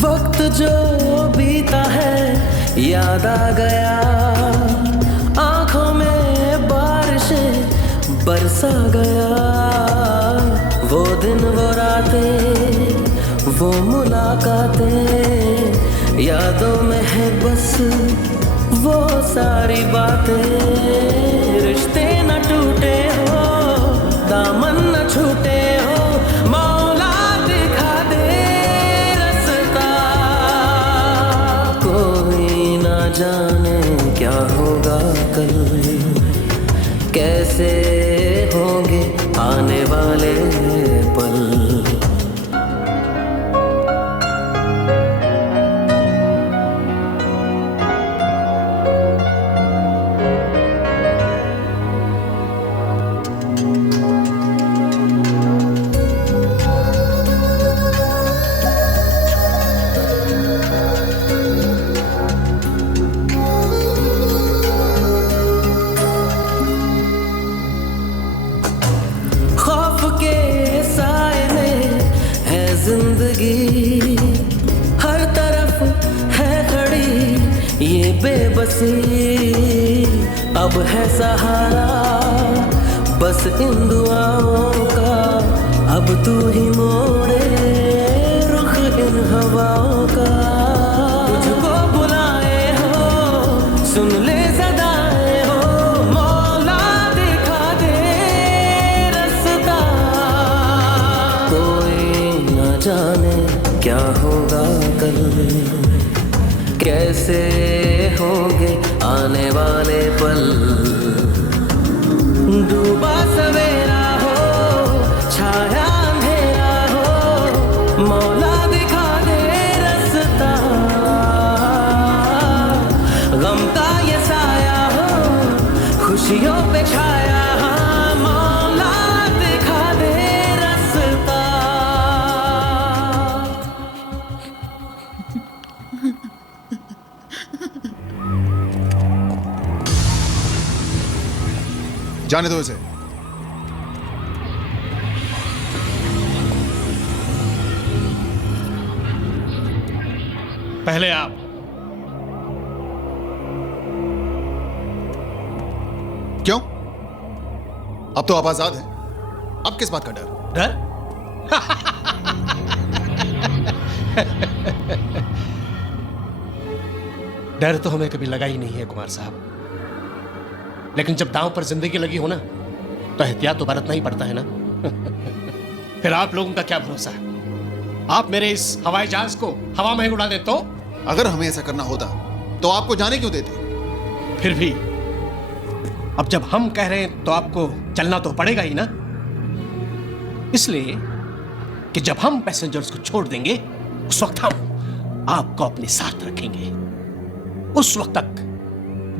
वक्त जो बीता है याद आ गया, आंखों में बारिशें बरसा गया, वो दिन वो रातें वो मुलाकातें, यादों में है बस वो सारी बातें। रिश्ते न टूटे हो, दामन न छूटे हो, मौला दिखा दे रास्ता। कोई न जाने क्या होगा कल, कैसे होंगे आने वाले पल। खौफ के साए में है जिंदगी, हर तरफ है खड़ी ये बेबसी, अब है सहारा बस इन दुआओं का, अब तू ही मोड़े रुख इन हवाओं का। तुझको बुलाए हो, सुन ले सदाएं हो, मौला दिखा दे रास्ता। कोई न जाने क्या होगा कल, कैसे होंगे आने वाले पल। डूबा सवेरा हो, छाया अंधेरा हो, मौला दिखा दे रास्ता, गम का ये साया हो, खुशियों पे छाया हो, मौला दिखा दे रास्ता। जाने दो इसे। पहले आप। क्यों? अब तो आप आजाद हैं। अब किस बात का डर? डर? डर तो हमें कभी लगा ही नहीं है कुमार साहब, लेकिन जब दांव पर जिंदगी लगी हो ना, तो एहतियात तो बरतना ही पड़ता है ना। फिर आप लोगों का क्या भरोसा है? आप मेरे इस हवाई जहाज को हवा में उड़ा दें तो अगर हमें ऐसा करना होता तो आपको जाने क्यों देते? फिर भी अब जब हम कह रहे हैं तो आपको चलना तो पड़ेगा ही ना, इसलिए कि जब हम पैसेंजर्स को छोड़ देंगे उस वक्त हम आपको अपने साथ रखेंगे, उस वक्त तक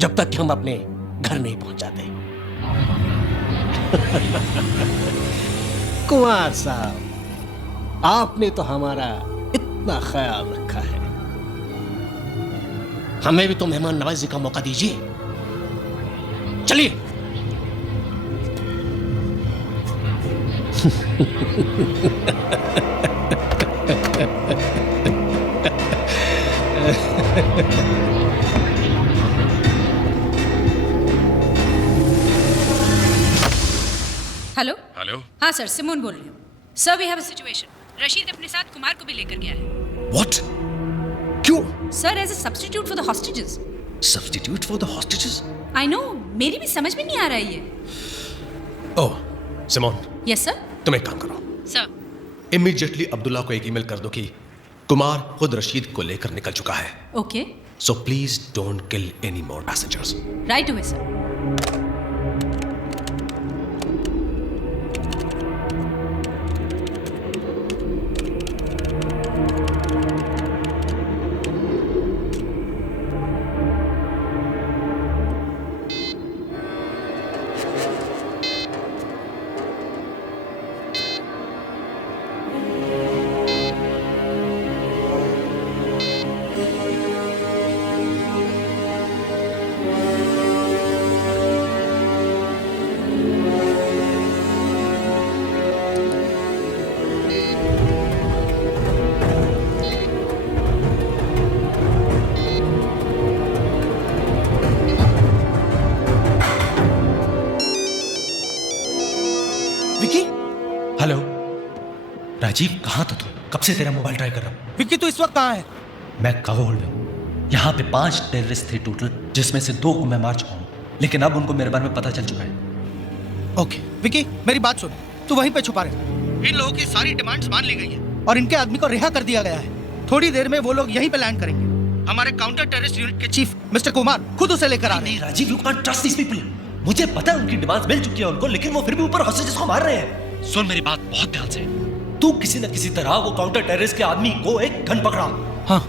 जब तक कि हम अपने घर नहीं पहुंच जाते। कुमार साहब, आपने तो हमारा इतना ख्याल रखा है, हमें भी तो मेहमान नवाजी का मौका दीजिए। चलिए। Hello hello. हाँ सर, सिमोन बोल रही हूँ। Sir we have a situation. Rashid अपने साथ कुमार को भी लेकर गया है। What? क्यों? Sir as a substitute for the hostages. Substitute for the hostages? I know, मेरी भी समझ में नहीं आ रहा है ये। Oh Simone, yes sir. तुम एक काम करो, सर। इमीडिएटली अब्दुल्ला को एक ईमेल कर दो कि कुमार खुद रशीद को लेकर निकल चुका है। Okay. So please don't kill any more passengers. Right away sir. Hello Rajiv, कहाँ था तुम? कब से तेरा मोबाइल ट्राई कर रहा हूँ। विक्की तू इस वक्त कहाँ है? मैं काबुल में हूँ। यहाँ पे 5 टेररिस्ट थे टोटल, जिसमें से 2 को मैं मार चुका हूँ, लेकिन अब उनको मेरे बारे में पता चल चुका है। ओके विक्की, मेरी बात सुन, तू वहीं पे छुपा रहे। इन लोगों की सारी डिमांड्स मान ली गई है और इनके आदमी को रिहा कर दिया गया है। थोड़ी देर में वो लोग यहीं पे लैंड करेंगे। हमारे काउंटर टेररिस्ट यूनिट के चीफ मिस्टर कुमार खुद उसे लेकर आ रहे हैं। Rajiv, you can't trust these people. मुझे पता है उनकी डिमांड्स मिल चुकी है उनको, लेकिन वो फिर भी ऊपर हॉस्टेजेस को मार रहे हैं। सुन मेरी बात बहुत ध्यान से, तू किसी न किसी तरह वो काउंटर टेररिस्ट के आदमी को एक गन पकड़ा। हाँ।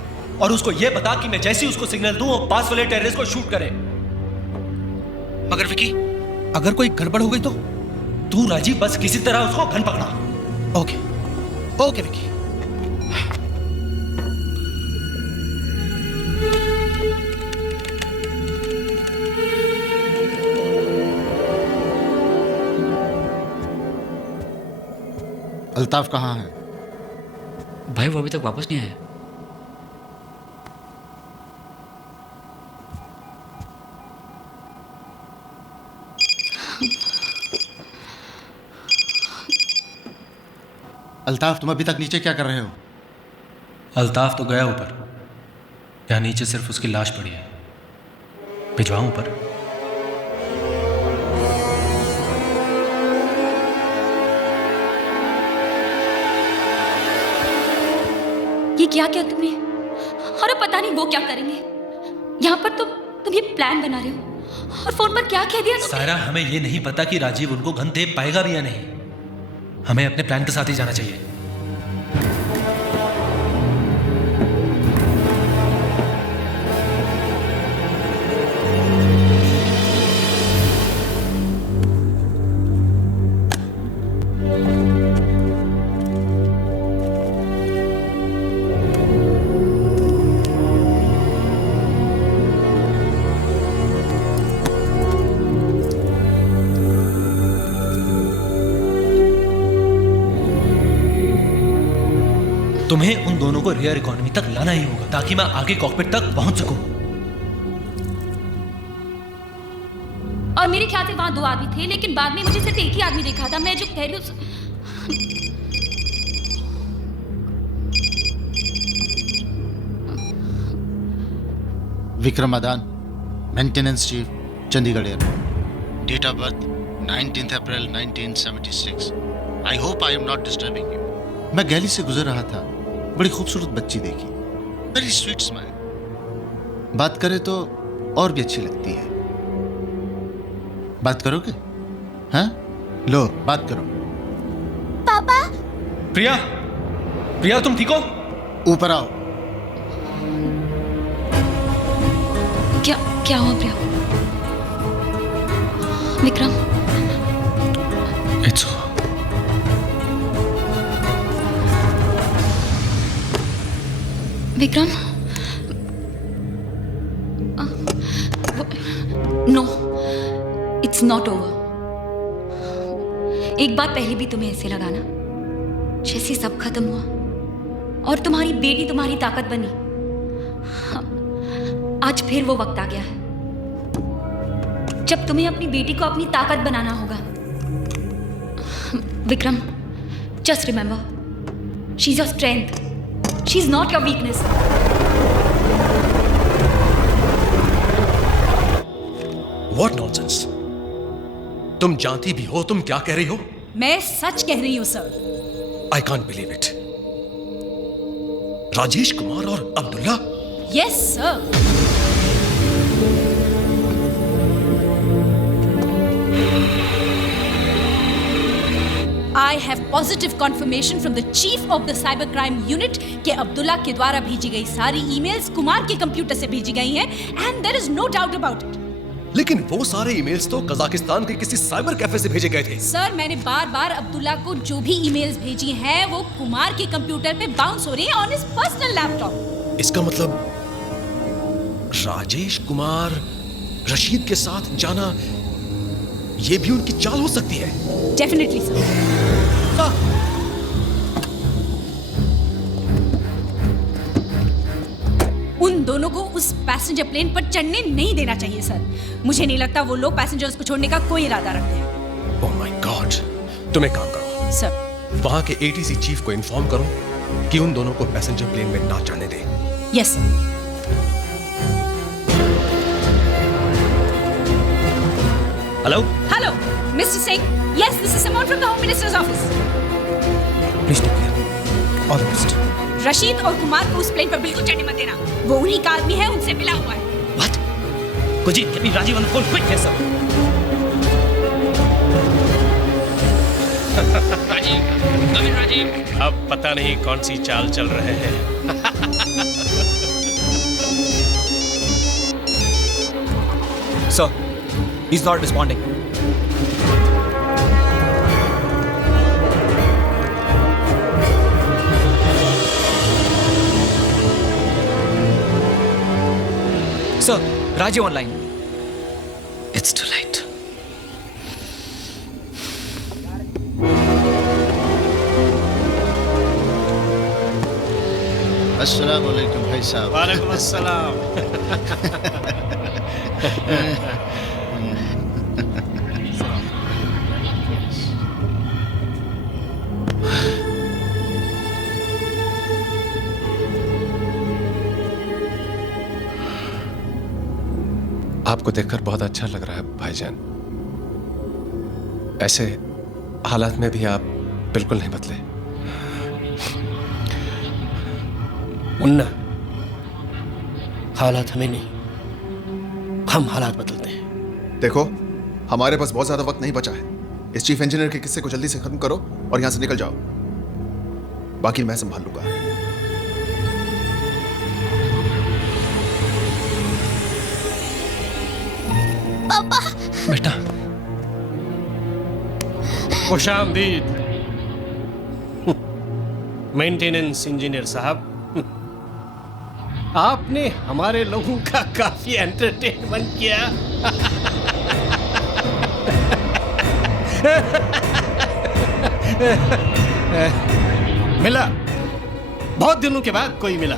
और उसको ये बता कि मैं जैसे ही उसको सिग्नल दूं वो पास वाले टेररिस्ट को शूट करे। मगर विकी, अगर कोई गड़बड़ हो गई तो? तू राजीव बस किसी तरह उसको गन पकड़ा। Okay okay Vicky. अल्ताफ कहाँ है? भाई वो अभी तक वापस नहीं आया। अल्ताफ, तुम अभी तक नीचे क्या कर रहे हो? अल्ताफ तो गया ऊपर, यहाँ नीचे सिर्फ उसकी लाश पड़ी है। भिजवाऊं ऊपर? ये क्या किया तुमने? और अब पता नहीं वो क्या करेंगे। यहाँ पर तुम ये प्लान बना रहे हो और फोन पर क्या कह दिया तुमने? सारा, हमें ये नहीं पता कि राजीव उनको गन दे पाएगा भी या नहीं। हमें अपने प्लान के साथ ही जाना चाहिए। तुम्हें उन दोनों को रियर इकोनॉमी तक लाना ही होगा ताकि मैं आगे कॉकपिट तक पहुंच सकूं। और मेरे ख्याल से वहां 2 आदमी थे, लेकिन बाद में मुझे सिर्फ एक ही आदमी दिखा था। मैं जो कह रही हूँ Vikram Madan, maintenance chief, Chandigarh airport. Date of birth 19 April 1976। I hope I am not disturbing you. मैं गैली से गुजर रहा था, बड़ी खूबसूरत बच्ची देखी, वेरी स्वीट स्माइल, बात करे तो और भी अच्छी लगती है। बात करोगे? हाँ, लो बात करो। पापा। प्रिया, प्रिया तुम ठीक हो? ऊपर आओ। क्या हुआ Priya? Vikram. It's Vikram. No, it's not over. एक बात पहले भी तुम्हें ऐसे लगा ना, जैसे सब खत्म हुआ और तुम्हारी बेटी तुम्हारी ताकत बनी। आज फिर वो वक्त आ गया है जब तुम्हें अपनी बेटी को अपनी ताकत बनाना होगा। Vikram, just remember, she is your strength, she is not your weakness. What nonsense? तुम जानती भी हो तुम क्या कह रही हो? मैं सच कह रही हूं sir. I can't believe it. Rajesh Kumar और Abdullah? Yes sir. I have positive confirmation from the chief of the cybercrime unit कि अब्दुल्ला के द्वारा भेजी गई सारी ईमेल्स कुमार के कंप्यूटर से भेजी गई हैं and there is no doubt about it. लेकिन वो सारे ईमेल्स तो कजाकिस्तान के किसी साइबर कैफे से भेजे गए थे। सर, मैंने बार-बार अब्दुल्ला को जो भी ईमेल्स भेजी हैं वो कुमार के कंप्यूटर पे बाउंस हो रही हैं ऑन हिज पर्सनल लैपटॉप। इसका मतलब राजेश कुमार रशीद के साथ जाना ये भी उनकी चाल हो सकती है। Definitely sir. उन दोनों को उस पैसेंजर प्लेन पर चढ़ने नहीं देना चाहिए सर। मुझे नहीं लगता वो लोग पैसेंजर्स को छोड़ने का कोई इरादा रखते हैं। Oh my God. तुम एक काम करो सर, वहां के एटीसी चीफ को इन्फॉर्म करो कि उन दोनों को पैसेंजर प्लेन में ना चढ़ने दे। Yes sir. Hello hello mister Singh, yes this is someone from the home minister's office. Please take care, all the best. Rashid और कुमार को उस प्लेन पर बिल्कुल चढ़ने मत देना। वो उन्हीं का आदमी है, उनसे मिला हुआ है। व्हाट? कुजी, get me Rajiv on the phone quick here sir. Rajiv, Naveen Rajiv. अब पता नहीं कौन सी चाल चल रहे हैं। Sir, he is not responding. Sir, Rajiv online. It's too late. अस्सलाम वालेकुम भाई साहब। वालेकुम अस्सलाम। आपको देखकर बहुत अच्छा लग रहा है भाईजान। ऐसे हालात में भी आप बिल्कुल नहीं बदले। मुन्ना, हालात हमें नहीं, हम हालात बदलते हैं। देखो, हमारे पास बहुत ज्यादा वक्त नहीं बचा है। इस चीफ इंजीनियर के किस्से को जल्दी से खत्म करो और यहां से निकल जाओ। बाकी मैं संभाल लूंगा। पापा। बेटा। खुशामदीद मेंटेनेंस इंजीनियर साहब। आपने हमारे लोगों का काफी एंटरटेनमेंट किया। मिला, बहुत दिनों के बाद कोई मिला।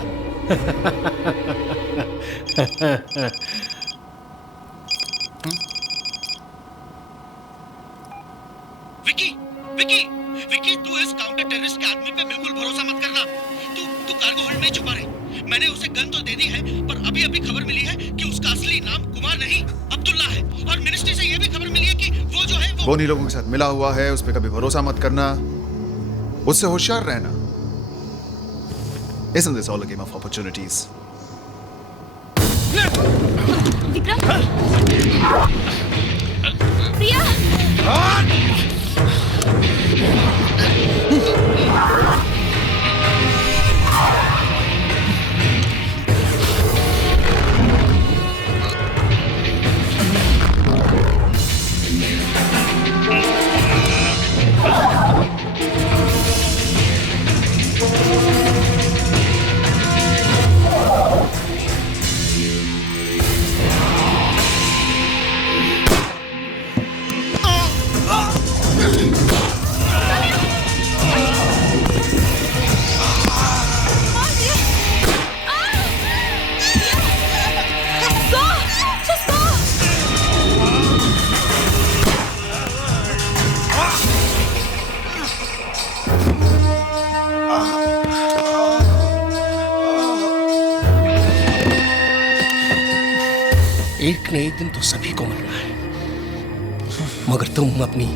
विकी, विकी, विकी, तू इस काउंटर टेररिस्ट के आदमी पे बिल्कुल भरोसा मत करना। तू कार्गो होल्ड में छुपा रहे। मैंने उसे गन तो दे दी है, पर अभी अभी खबर मिली है कि उसका असली नाम कुमार नहीं अब्दुल्ला है। और मिनिस्ट्री से ये भी खबर मिली है कि वो जो है वो उन्हीं लोगों के साथ मिला हुआ है। उस पर कभी भरोसा मत करना, उससे होशियार रहना। Isn't this all a game of opportunities? प्रिया एक न एक दिन तो सभी को मरना है, मगर तुम अपनी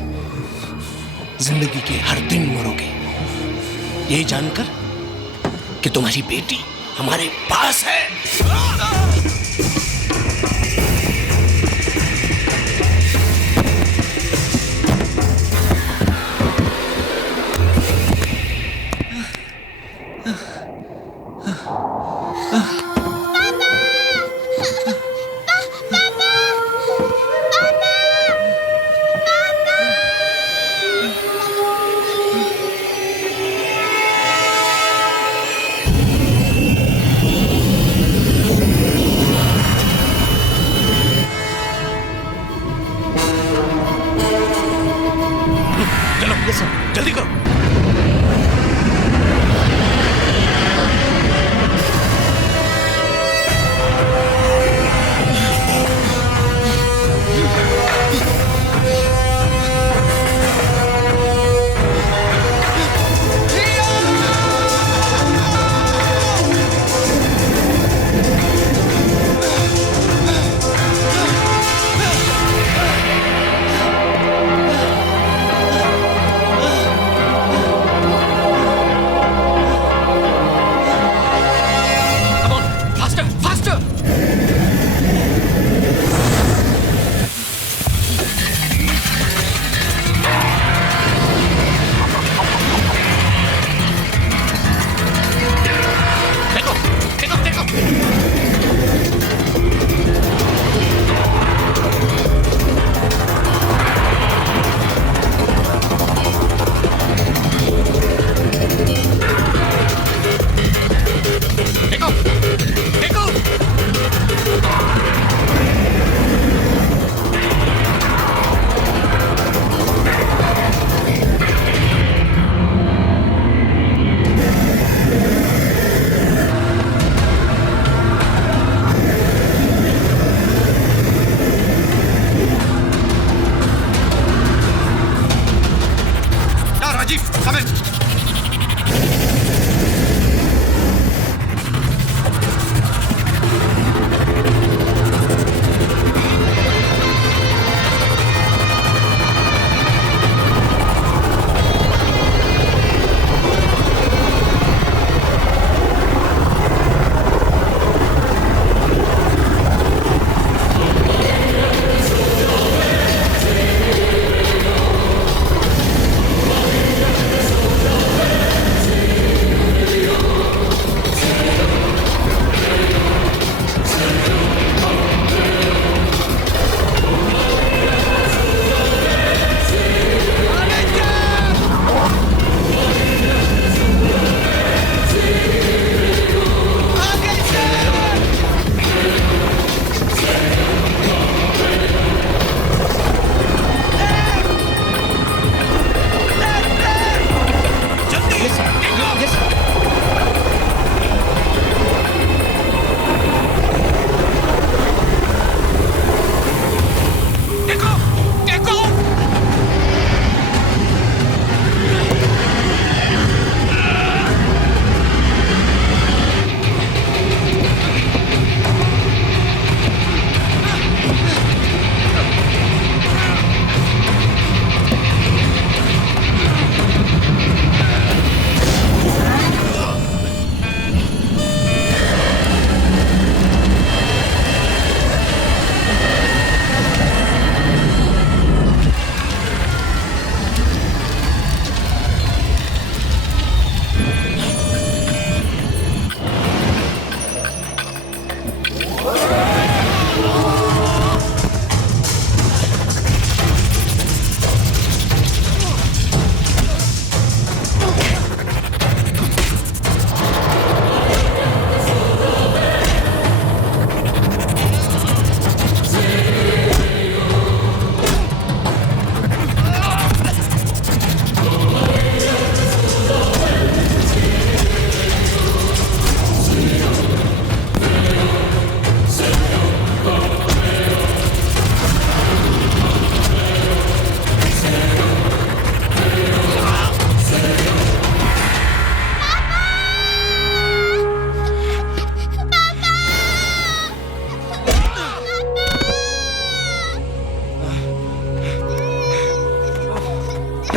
जिंदगी के हर दिन मरोगे ये जानकर कि तुम्हारी बेटी हमारे पास है।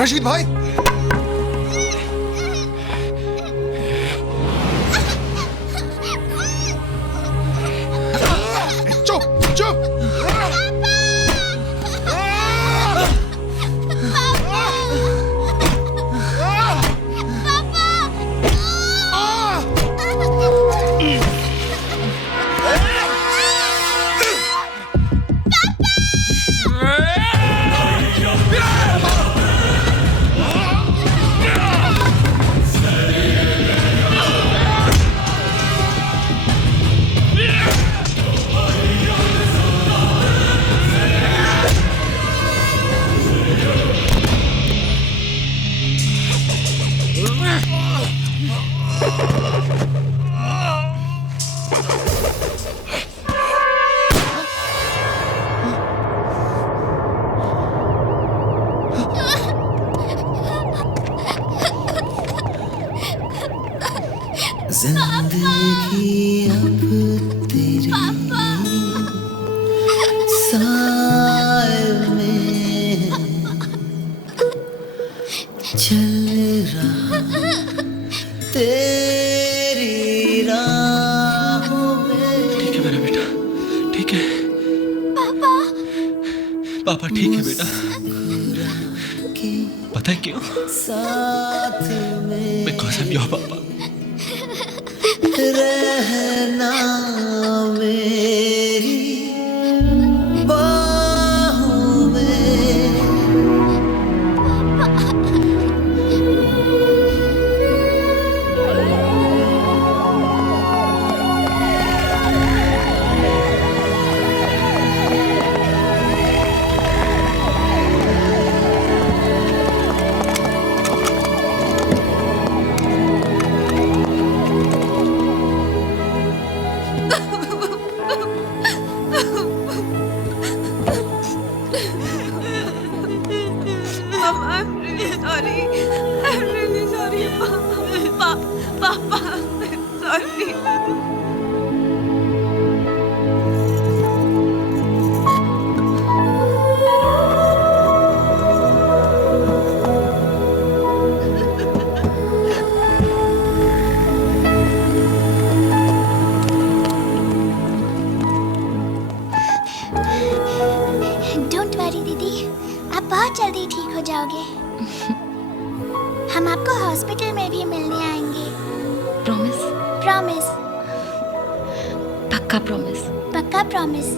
रशीद भाई, चुप चुप। जिंदगी अब तेरी साए में चल रहा तेरी राहों में। ठीक है मेरा बेटा, ठीक है पापा। पापा ठीक है बेटा। पता है क्यों? साथ में बिकॉज़ आई एम योर पापा। रहना मेरी बाहों में। I'm really sorry. I'm really sorry, Papa. I'm sorry. Don't worry दीदी, आप बहुत जल्दी ठीक हो जाओगे। हम आपको हॉस्पिटल में भी मिलने आएंगे। प्रॉमिस? प्रॉमिस। पक्का प्रॉमिस? पक्का प्रॉमिस।